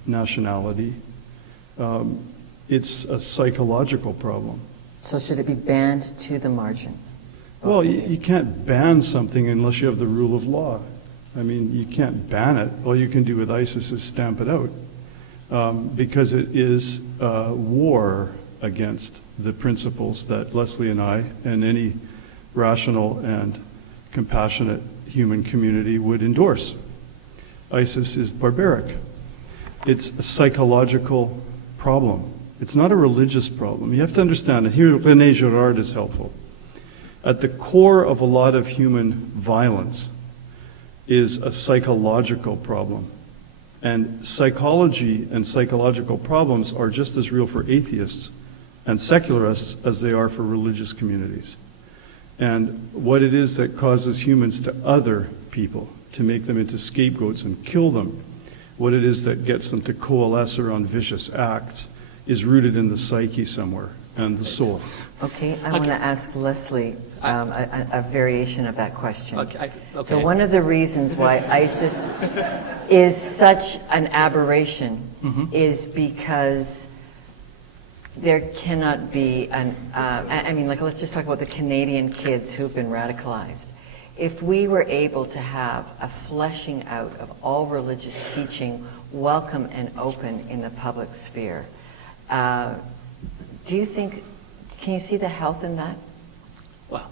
nationality. It's a psychological problem. So should it be banned to the margins? Well, you can't ban something unless you have the rule of law. I mean, you can't ban it. All you can do with ISIS is stamp it out, because it is war against the principles that Leslie and I and any rational and compassionate human community would endorse. ISIS is barbaric. It's a psychological problem. It's not a religious problem. You have to understand, and here René Girard is helpful. At the core of a lot of human violence is a psychological problem. And psychology and psychological problems are just as real for atheists and secularists as they are for religious communities. And what it is that causes humans to other people, to make them into scapegoats and kill them, what it is that gets them to coalesce around vicious acts, is rooted in the psyche somewhere and the soul. Okay, I want to ask Leslie a variation of that question. Okay. So one of the reasons why ISIS is such an aberration is because there cannot be let's just talk about the Canadian kids who've been radicalized. If we were able to have a fleshing out of all religious teaching welcome and open in the public sphere, do you think, can you see the health in that? Well,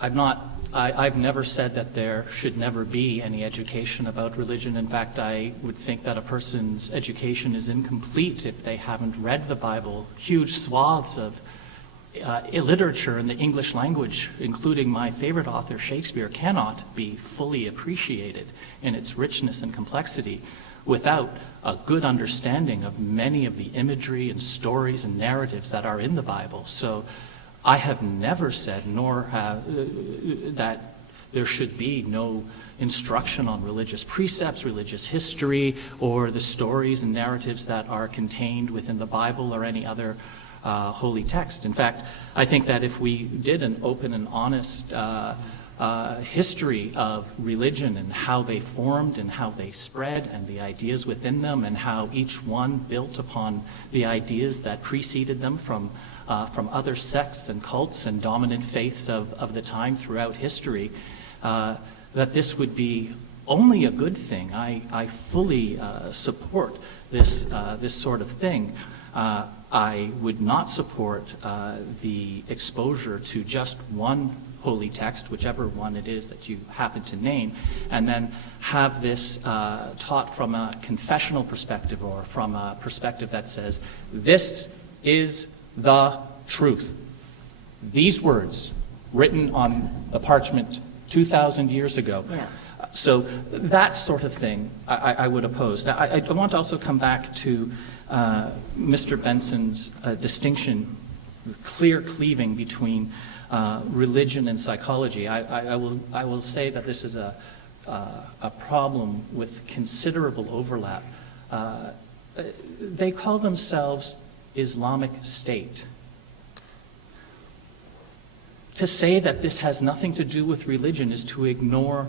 I've never said that there should never be any education about religion. In fact, I would think that a person's education is incomplete if they haven't read the Bible. Huge swaths of literature in the English language, including my favorite author, Shakespeare, cannot be fully appreciated in its richness and complexity without a good understanding of many of the imagery and stories and narratives that are in the Bible. So I have never said, nor have, that there should be no instruction on religious precepts, religious history, or the stories and narratives that are contained within the Bible or any other holy text. In fact, I think that if we did an open and honest history of religion and how they formed and how they spread and the ideas within them and how each one built upon the ideas that preceded them from other sects and cults and dominant faiths of the time throughout history, that this would be only a good thing. I fully support this sort of thing. I would not support the exposure to just one holy text, whichever one it is that you happen to name, and then have this taught from a confessional perspective or from a perspective that says, this is the truth. These words written on a parchment 2,000 years ago. Yeah. So that sort of thing I would oppose. Now, I want to also come back to Mr. Benson's distinction, clear cleaving between religion and psychology. I will say that this is a problem with considerable overlap. They call themselves Islamic State. To say that this has nothing to do with religion is to ignore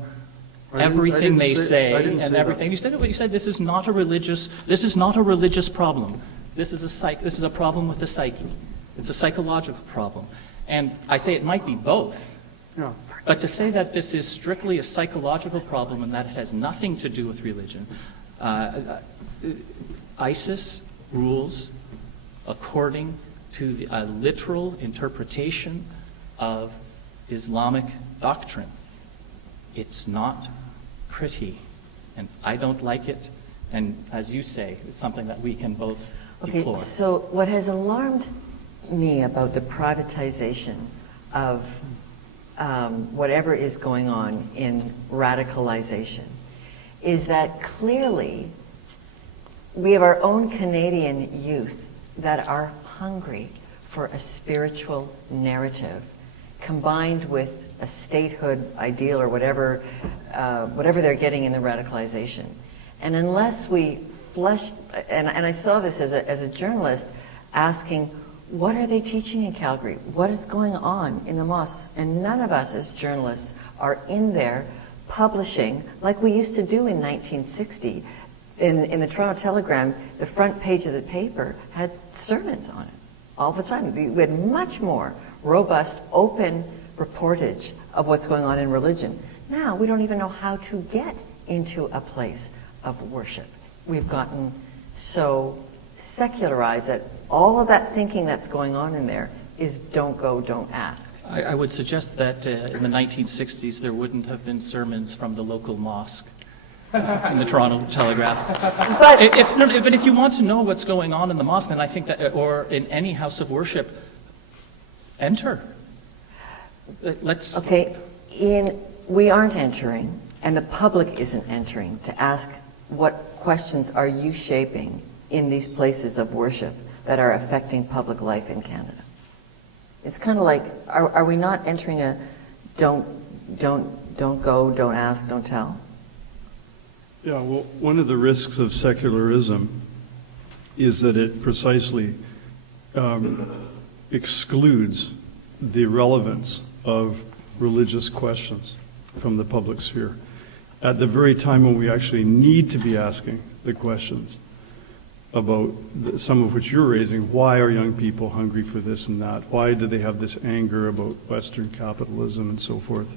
everything they say and everything. You said this is not a religious problem. This is a problem with the psyche. It's a psychological problem. And I say it might be both. Yeah. But to say that this is strictly a psychological problem and that it has nothing to do with religion, ISIS rules according to a literal interpretation of Islamic doctrine. It's not pretty, and I don't like it, and as you say, it's something that we can both deplore. Okay, so what has alarmed me about the privatization of whatever is going on in radicalization is that clearly we have our own Canadian youth that are hungry for a spiritual narrative combined with a statehood ideal or whatever they're getting in the radicalization. And unless we flesh, and I saw this as a journalist asking, what are they teaching in Calgary? What is going on in the mosques? And none of us as journalists are in there publishing like we used to do in 1960. In the Toronto Telegram, the front page of the paper had sermons on it all the time. We had much more robust, open reportage of what's going on in religion. Now we don't even know how to get into a place of worship. We've gotten so secularized that all of that thinking that's going on in there is don't go, don't ask. I would suggest that in the 1960s there wouldn't have been sermons from the local mosque in the Toronto Telegraph. But But if you want to know what's going on in the mosque, and I think that, or in any house of worship, enter. Let's. okay, we aren't entering, and the public isn't entering to ask what questions are you shaping in these places of worship that are affecting public life in Canada. It's kind of like, are we not entering a don't go, don't ask, don't tell? Yeah, well, one of the risks of secularism is that it precisely excludes the relevance of religious questions from the public sphere at the very time when we actually need to be asking the questions about some of which you're raising. Why are young people hungry for this and that? Why do they have this anger about Western capitalism and so forth?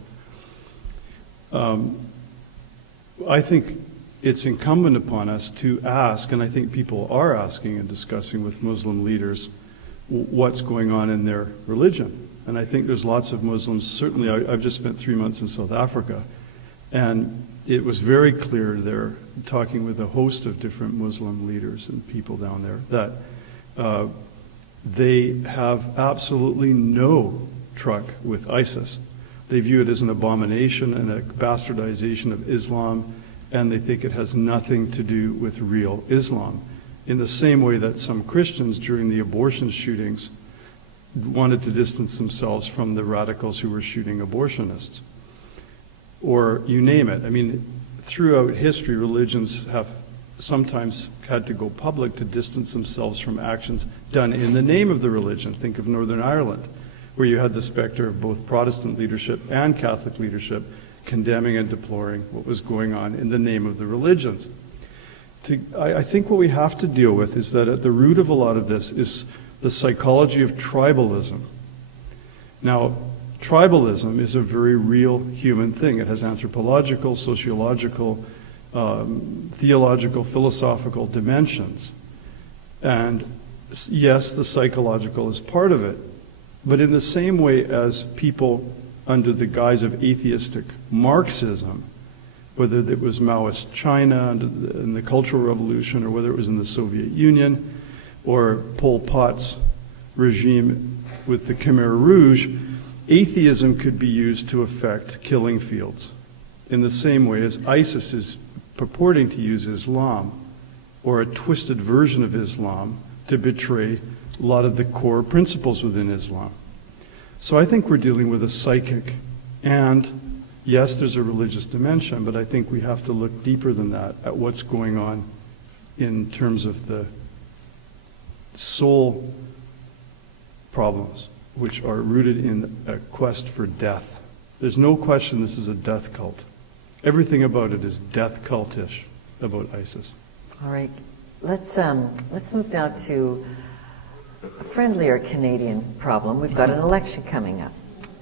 I think it's incumbent upon us to ask, and I think people are asking and discussing with Muslim leaders what's going on in their religion. And I think there's lots of Muslims, certainly I've just spent 3 months in South Africa, and it was very clear there, talking with a host of different Muslim leaders and people down there, that they have absolutely no truck with ISIS. They view it as an abomination and a bastardization of Islam, and they think it has nothing to do with real Islam. In the same way that some Christians during the abortion shootings wanted to distance themselves from the radicals who were shooting abortionists. Or you name it. I mean, throughout history, religions have sometimes had to go public to distance themselves from actions done in the name of the religion. Think of Northern Ireland, where you had the specter of both Protestant leadership and Catholic leadership condemning and deploring what was going on in the name of the religions. I think what we have to deal with is that at the root of a lot of this is the psychology of tribalism. Now, tribalism is a very real human thing. It has anthropological, sociological, theological, philosophical dimensions. And yes, the psychological is part of it. But in the same way as people under the guise of atheistic Marxism, whether it was Maoist China in the Cultural Revolution, or whether it was in the Soviet Union, or Pol Pot's regime with the Khmer Rouge, atheism could be used to affect killing fields in the same way as ISIS is purporting to use Islam, or a twisted version of Islam, to betray a lot of the core principles within Islam. So I think we're dealing with a psychic, and yes, there's a religious dimension, but I think we have to look deeper than that at what's going on in terms of the soul problems, which are rooted in a quest for death. There's no question this is a death cult. Everything about it is death cultish about ISIS. All right, let's move now to a friendlier Canadian problem. We've got an election coming up,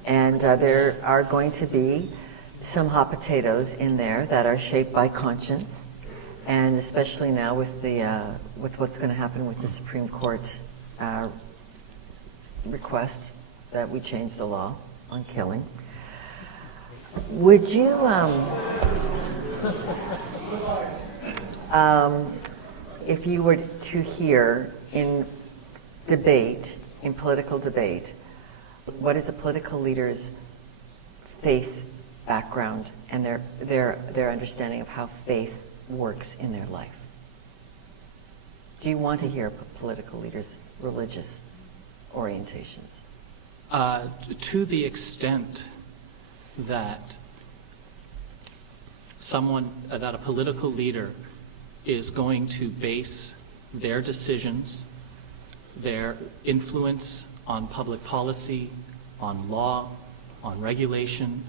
and there are going to be some hot potatoes in there that are shaped by conscience, and especially now with the with what's going to happen with the Supreme Court request that we change the law on killing. Would you, if you were to hear in debate, in political debate, what is a political leader's faith background and their understanding of how faith works in their life? Do you want to hear political leaders' religious orientations? To the extent that that a political leader is going to base their decisions, their influence on public policy, on law, on regulation,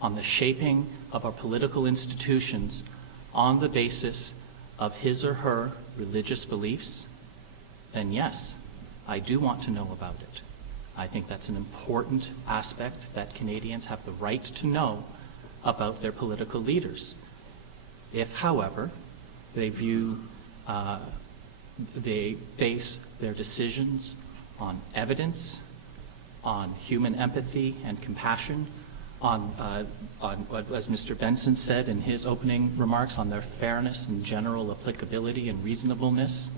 on the shaping of our political institutions on the basis of his or her religious beliefs, then yes, I do want to know about it. I think that's an important aspect that Canadians have the right to know about their political leaders. If, however, they base their decisions on evidence, on human empathy and compassion, on as Mr. Benson said in his opening remarks, on their fairness and general applicability and reasonableness.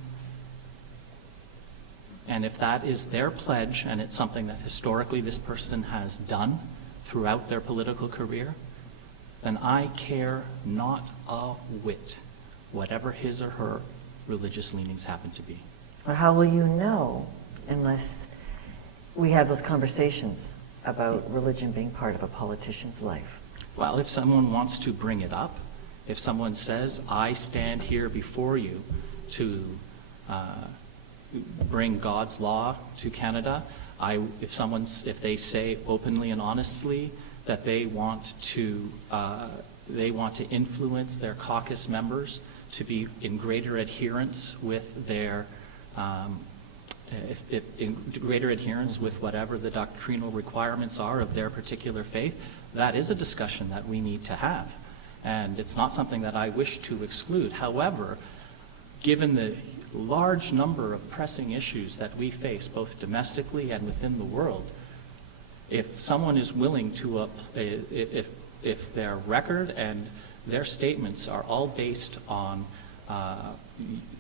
And if that is their pledge, and it's something that historically this person has done throughout their political career, then I care not a whit, whatever his or her religious leanings happen to be. Or how will you know unless we have those conversations about religion being part of a politician's life? Well, if someone wants to bring it up, if someone says, I stand here before you to bring God's law to Canada, if they say openly and honestly that they want to influence their caucus members to be in greater adherence with their in greater adherence with whatever the doctrinal requirements are of their particular faith, that is a discussion that we need to have. And it's not something that I wish to exclude. However, given the large number of pressing issues that we face, both domestically and within the world, if someone is willing to, if their record and their statements are all based on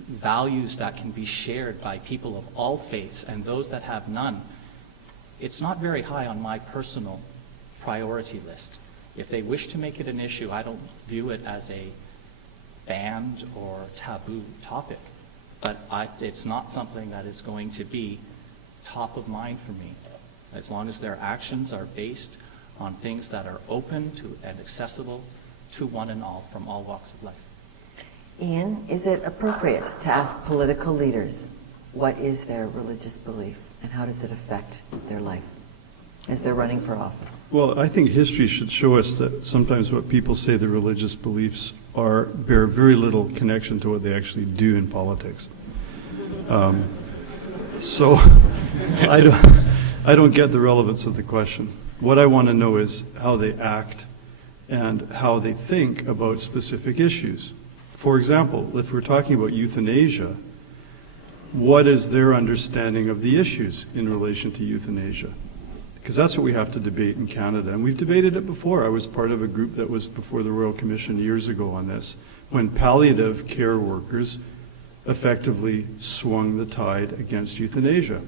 values that can be shared by people of all faiths and those that have none, it's not very high on my personal priority list. If they wish to make it an issue, I don't view it as a banned or taboo topic. But it's not something that is going to be top of mind for me, as long as their actions are based on things that are open to and accessible to one and all from all walks of life. Iain, is it appropriate to ask political leaders what is their religious belief and how does it affect their life as they're running for office? Well, I think history should show us that sometimes what people say their religious beliefs are bear very little connection to what they actually do in politics. So I don't get the relevance of the question. What I want to know is how they act and how they think about specific issues. For example, if we're talking about euthanasia, what is their understanding of the issues in relation to euthanasia? Because that's what we have to debate in Canada. And we've debated it before. I was part of a group that was before the Royal Commission years ago on this, when palliative care workers effectively swung the tide against euthanasia.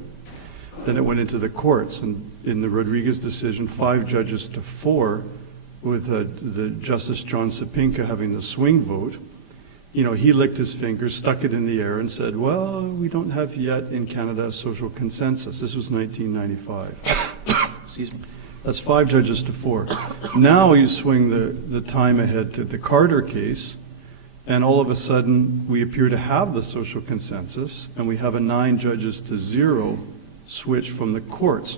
Then it went into the courts, and in the Rodriguez decision, 5 judges to 4, with the Justice John Sapinka having the swing vote, he licked his fingers, stuck it in the air, and said, well, we don't have yet in Canada a social consensus. This was 1995. Excuse me. That's 5 judges to 4. Now you swing the time ahead to the Carter case, and all of a sudden we appear to have the social consensus, and we have a 9 judges to 0 switch from the courts.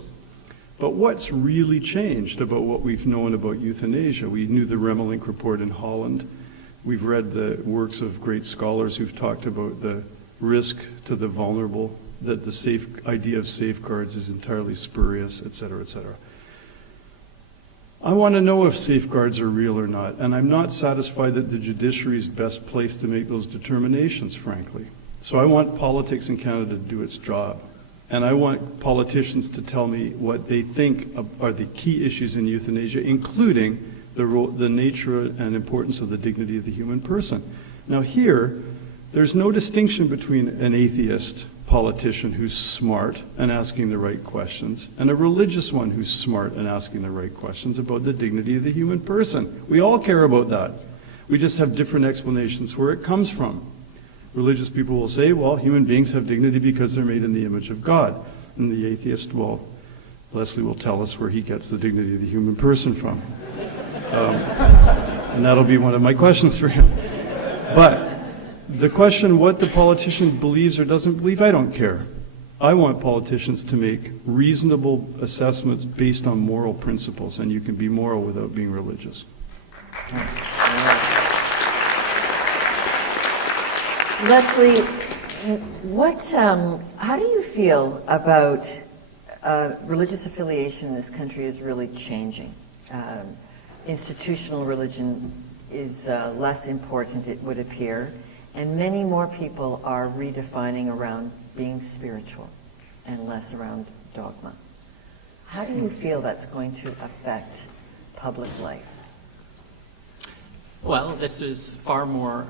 But what's really changed about what we've known about euthanasia? We knew the Remelink report in Holland. We've read the works of great scholars who've talked about the risk to the vulnerable, that the idea of safeguards is entirely spurious, et cetera, et cetera. I want to know if safeguards are real or not, and I'm not satisfied that the judiciary is best placed to make those determinations, frankly. So I want politics in Canada to do its job. And I want politicians to tell me what they think are the key issues in euthanasia, including the nature and importance of the dignity of the human person. Now here, there's no distinction between an atheist politician who's smart and asking the right questions and a religious one who's smart and asking the right questions about the dignity of the human person. We all care about that. We just have different explanations where it comes from. Religious people will say, well, human beings have dignity because they're made in the image of God. And the atheist, well, Leslie will tell us where he gets the dignity of the human person from. And that'll be one of my questions for him. But the question what the politician believes or doesn't believe, I don't care. I want politicians to make reasonable assessments based on moral principles, and you can be moral without being religious. Leslie, how do you feel about religious affiliation in this country is really changing? Institutional religion is less important, it would appear, and many more people are redefining around being spiritual and less around dogma. How do you feel that's going to affect public life? Well, this is far more,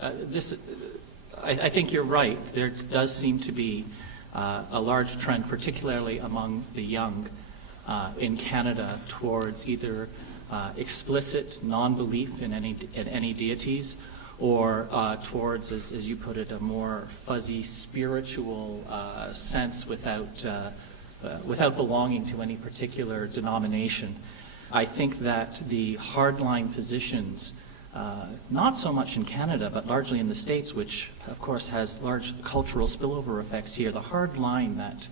I think you're right. There does seem to be a large trend, particularly among the young in Canada, towards either explicit non-belief in any deities, or towards, as you put it, a more fuzzy spiritual sense without belonging to any particular denomination. I think that the hardline positions, not so much in Canada, but largely in the States, which of course has large cultural spillover effects here, the hard line that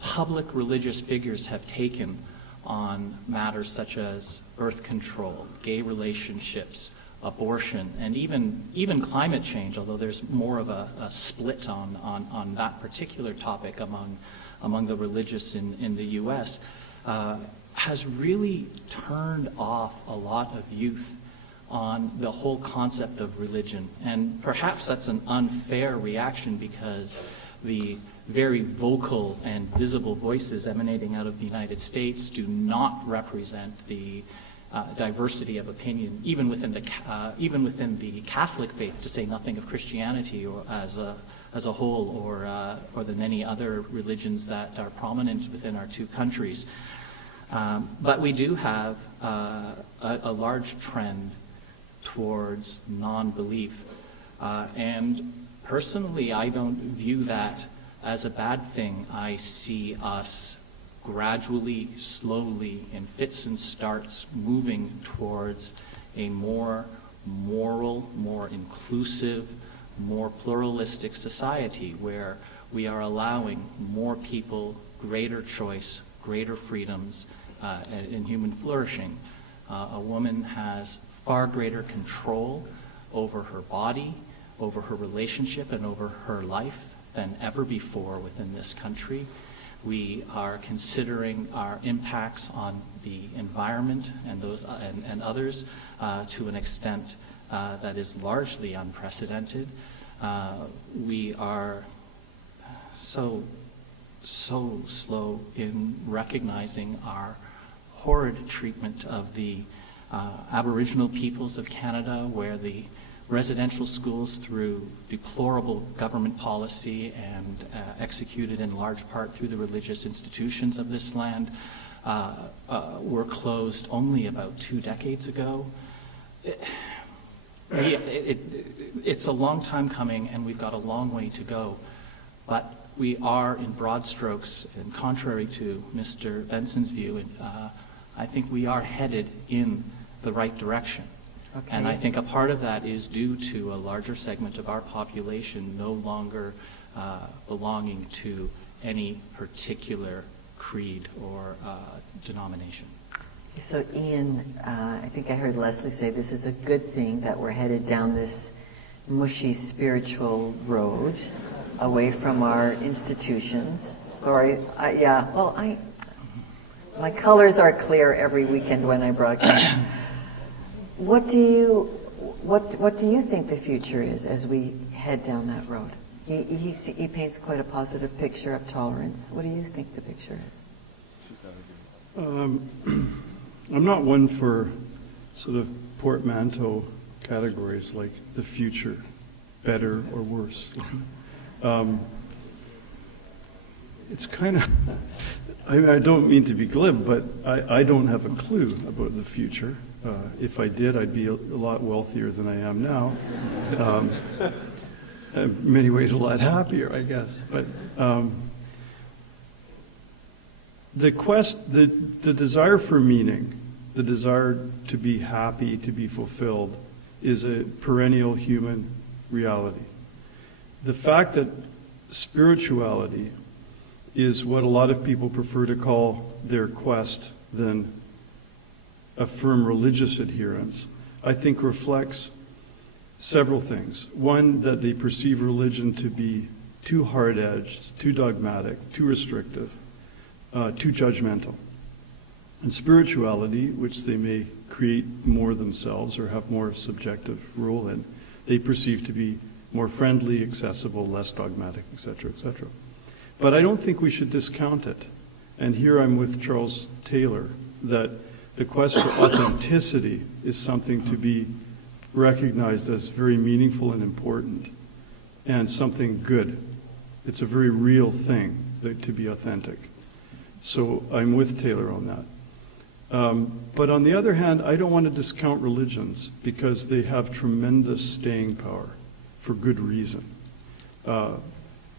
public religious figures have taken on matters such as birth control, gay relationships, abortion, and even climate change, although there's more of a split on that particular topic among the religious in the U.S., has really turned off a lot of youth on the whole concept of religion. And perhaps that's an unfair reaction because the very vocal and visible voices emanating out of the United States do not represent the diversity of opinion, even within the Catholic faith, to say nothing of Christianity or as a whole, or the many other religions that are prominent within our two countries. But we do have a large trend towards non-belief. And personally, I don't view that as a bad thing. I see us gradually, slowly, in fits and starts, moving towards a more moral, more inclusive, more pluralistic society where we are allowing more people greater choice, greater freedoms in human flourishing. A woman has far greater control over her body, over her relationship, and over her life than ever before within this country. We are considering our impacts on the environment and those and others to an extent that is largely unprecedented. We are so slow in recognizing our horrid treatment of the Aboriginal peoples of Canada, where the residential schools, through deplorable government policy and executed in large part through the religious institutions of this land, were closed only about 2 decades ago. It's a long time coming, and we've got a long way to go. But we are, in broad strokes, and contrary to Mr. Benson's view, I think we are headed in the right direction. Okay. And I think a part of that is due to a larger segment of our population no longer belonging to any particular creed or denomination. So Iain, I think I heard Leslie say this is a good thing that we're headed down this mushy spiritual road away from our institutions. Sorry, my colors are clear every weekend when I broadcast. What do you think the future is as we head down that road? He paints quite a positive picture of tolerance. What do you think the picture is? I'm not one for sort of portmanteau categories like the future, better or worse. It's kind of, I don't mean to be glib, but I don't have a clue about the future. If I did, I'd be a lot wealthier than I am now. In many ways, a lot happier, I guess. But the desire for meaning, the desire to be happy, to be fulfilled, is a perennial human reality. The fact that spirituality is what a lot of people prefer to call their quest than a firm religious adherence, I think reflects several things. One, that they perceive religion to be too hard-edged, too dogmatic, too restrictive, too judgmental. And spirituality, which they may create more themselves or have more subjective role in, they perceive to be more friendly, accessible, less dogmatic, etc., etc. But I don't think we should discount it. And here I'm with Charles Taylor, that the quest for authenticity is something to be recognized as very meaningful and important, and something good. It's a very real thing to be authentic. So I'm with Taylor on that. But on the other hand, I don't want to discount religions because they have tremendous staying power for good reason.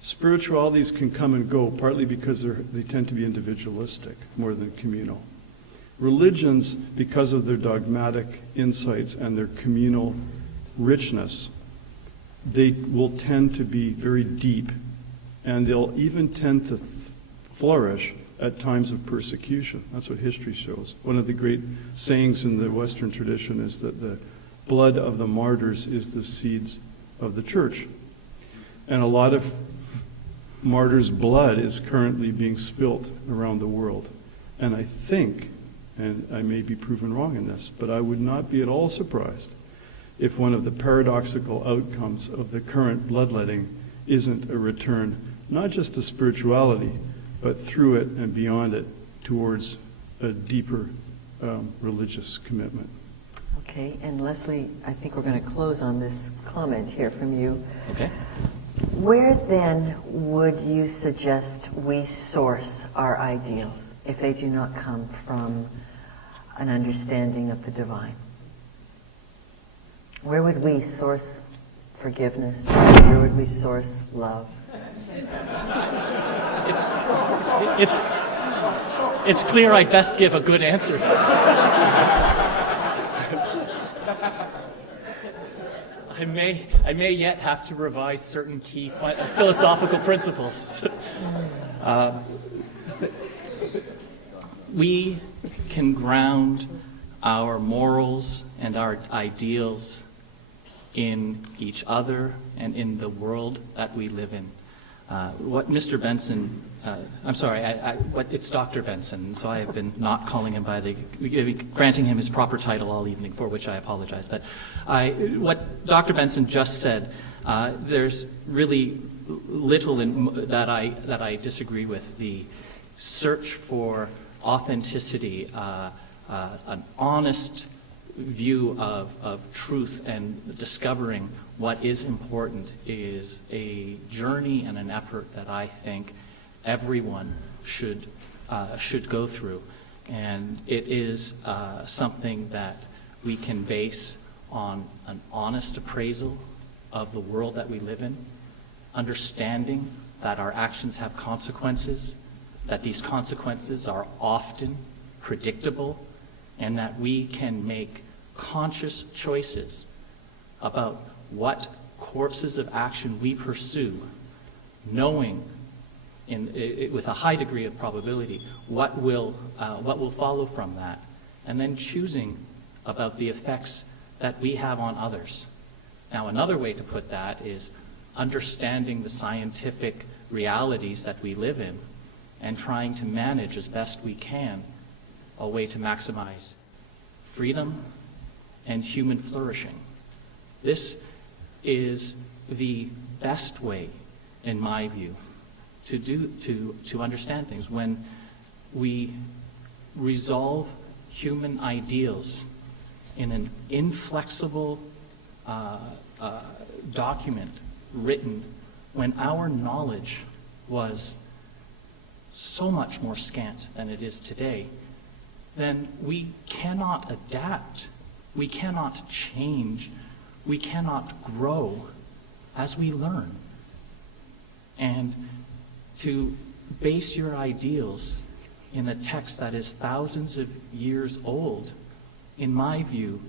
Spiritualities can come and go, partly because they tend to be individualistic more than communal. Religions, because of their dogmatic insights and their communal richness, they will tend to be very deep, and they'll even tend to flourish at times of persecution. That's what history shows. One of the great sayings in the Western tradition is that the blood of the martyrs is the seeds of the church. And a lot of martyrs' blood is currently being spilt around the world. And I think, and I may be proven wrong in this, but I would not be at all surprised if one of the paradoxical outcomes of the current bloodletting isn't a return, not just to spirituality, but through it and beyond it towards a deeper religious commitment. Okay, and Leslie, I think we're going to close on this comment here from you. Okay. Where then would you suggest we source our ideals if they do not come from an understanding of the divine? Where would we source forgiveness? Where would we source love? It's clear I'd best give a good answer. I may yet have to revise certain key philosophical principles. We can ground our morals and our ideals in each other and in the world that we live in. What Mr. Benson, it's Dr. Benson, so I have been not calling him granting him his proper title all evening, for which I apologize. But what Dr. Benson just said, there's really little that I disagree with. The search for authenticity, an honest view of truth and discovering what is important is a journey and an effort that I think everyone should go through. And it is something that we can base on an honest appraisal of the world that we live in, understanding that our actions have consequences, that these consequences are often predictable, and that we can make conscious choices about what courses of action we pursue, knowing with a high degree of probability what will follow from that, and then choosing about the effects that we have on others. Now, another way to put that is understanding the scientific realities that we live in and trying to manage as best we can a way to maximize freedom and human flourishing. This is the best way, in my view, to understand things. When we resolve human ideals in an inflexible document written when our knowledge was so much more scant than it is today, then we cannot adapt, we cannot change, we cannot grow as we learn. And to base your ideals in a text that is thousands of years old, in my view,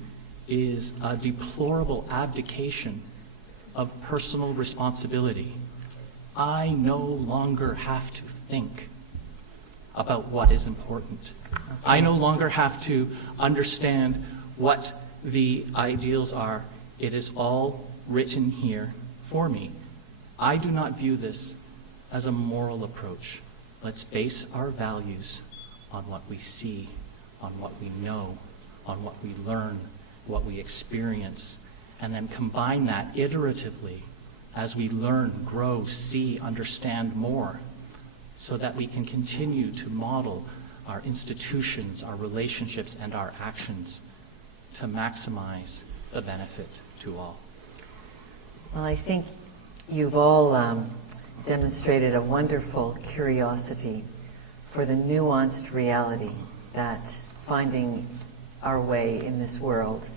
is a deplorable abdication of personal responsibility. I no longer have to think about what is important. I no longer have to understand what the ideals are. It is all written here for me. I do not view this as a moral approach. Let's base our values on what we see, on what we know, on what we learn, what we experience, and then combine that iteratively as we learn, grow, see, understand more, so that we can continue to model our institutions, our relationships, and our actions to maximize the benefit to all. Well, I think you've all demonstrated a wonderful curiosity for the nuanced reality that finding our way in this world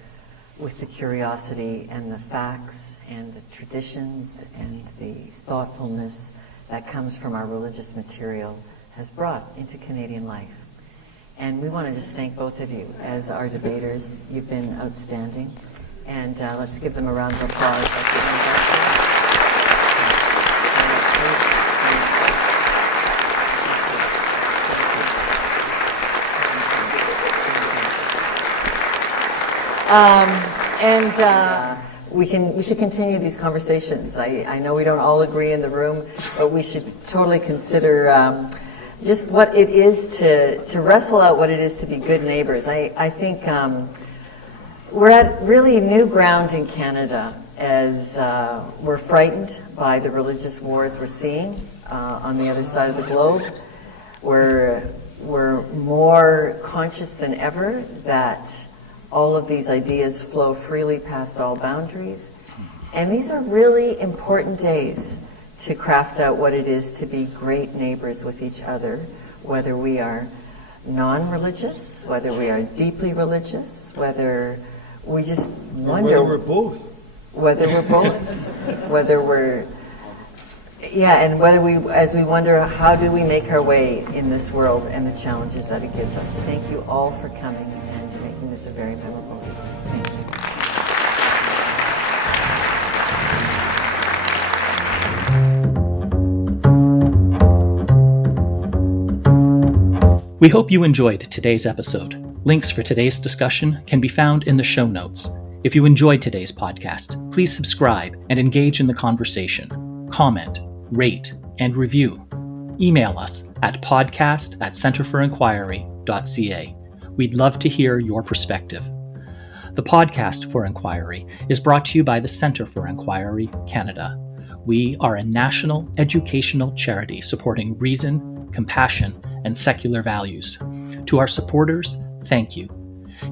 with the curiosity and the facts and the traditions and the thoughtfulness that comes from our religious material has brought into Canadian life. And we want to just thank both of you as our debaters. You've been outstanding. And let's give them a round of applause. We should continue these conversations. I know we don't all agree in the room, but we should totally consider just what it is to wrestle out what it is to be good neighbors. I think we're at really new ground in Canada as we're frightened by the religious wars we're seeing on the other side of the globe. We're more conscious than ever that all of these ideas flow freely past all boundaries. And these are really important days to craft out what it is to be great neighbors with each other, whether we are non-religious, whether we are deeply religious, whether we just Or wonder whether we're both. whether we're both, whether we're, and whether as we wonder, how do we make our way in this world and the challenges that it gives us. Thank you all for coming and making this a very memorable week. Thank you. We hope you enjoyed today's episode. Links for today's discussion can be found in the show notes. If you enjoyed today's podcast, please subscribe and engage in the conversation. Comment, rate, and review. Email us at podcast@centerforinquiry.ca. We'd love to hear your perspective. The Podcast for Inquiry is brought to you by the Centre for Inquiry Canada. We are a national educational charity supporting reason, compassion, and secular values. To our supporters, thank you.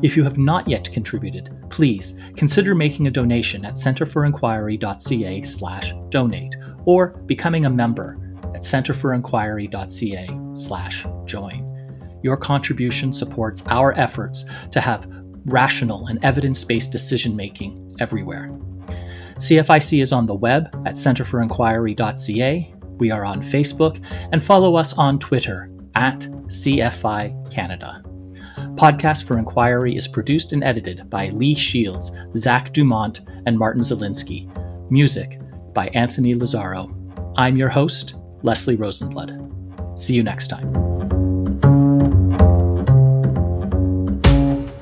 If you have not yet contributed, please consider making a donation at centerforinquiry.ca/donate or becoming a member at centerforinquiry.ca/join. Your contribution supports our efforts to have rational and evidence-based decision-making everywhere. CFIC is on the web at centerforinquiry.ca. We are on Facebook, and follow us on Twitter at CFI Canada. Podcast for Inquiry is produced and edited by Lee Shields, Zach Dumont, and Martin Zielinski. Music by Anthony Lazaro. I'm your host, Leslie Rosenblood. See you next time.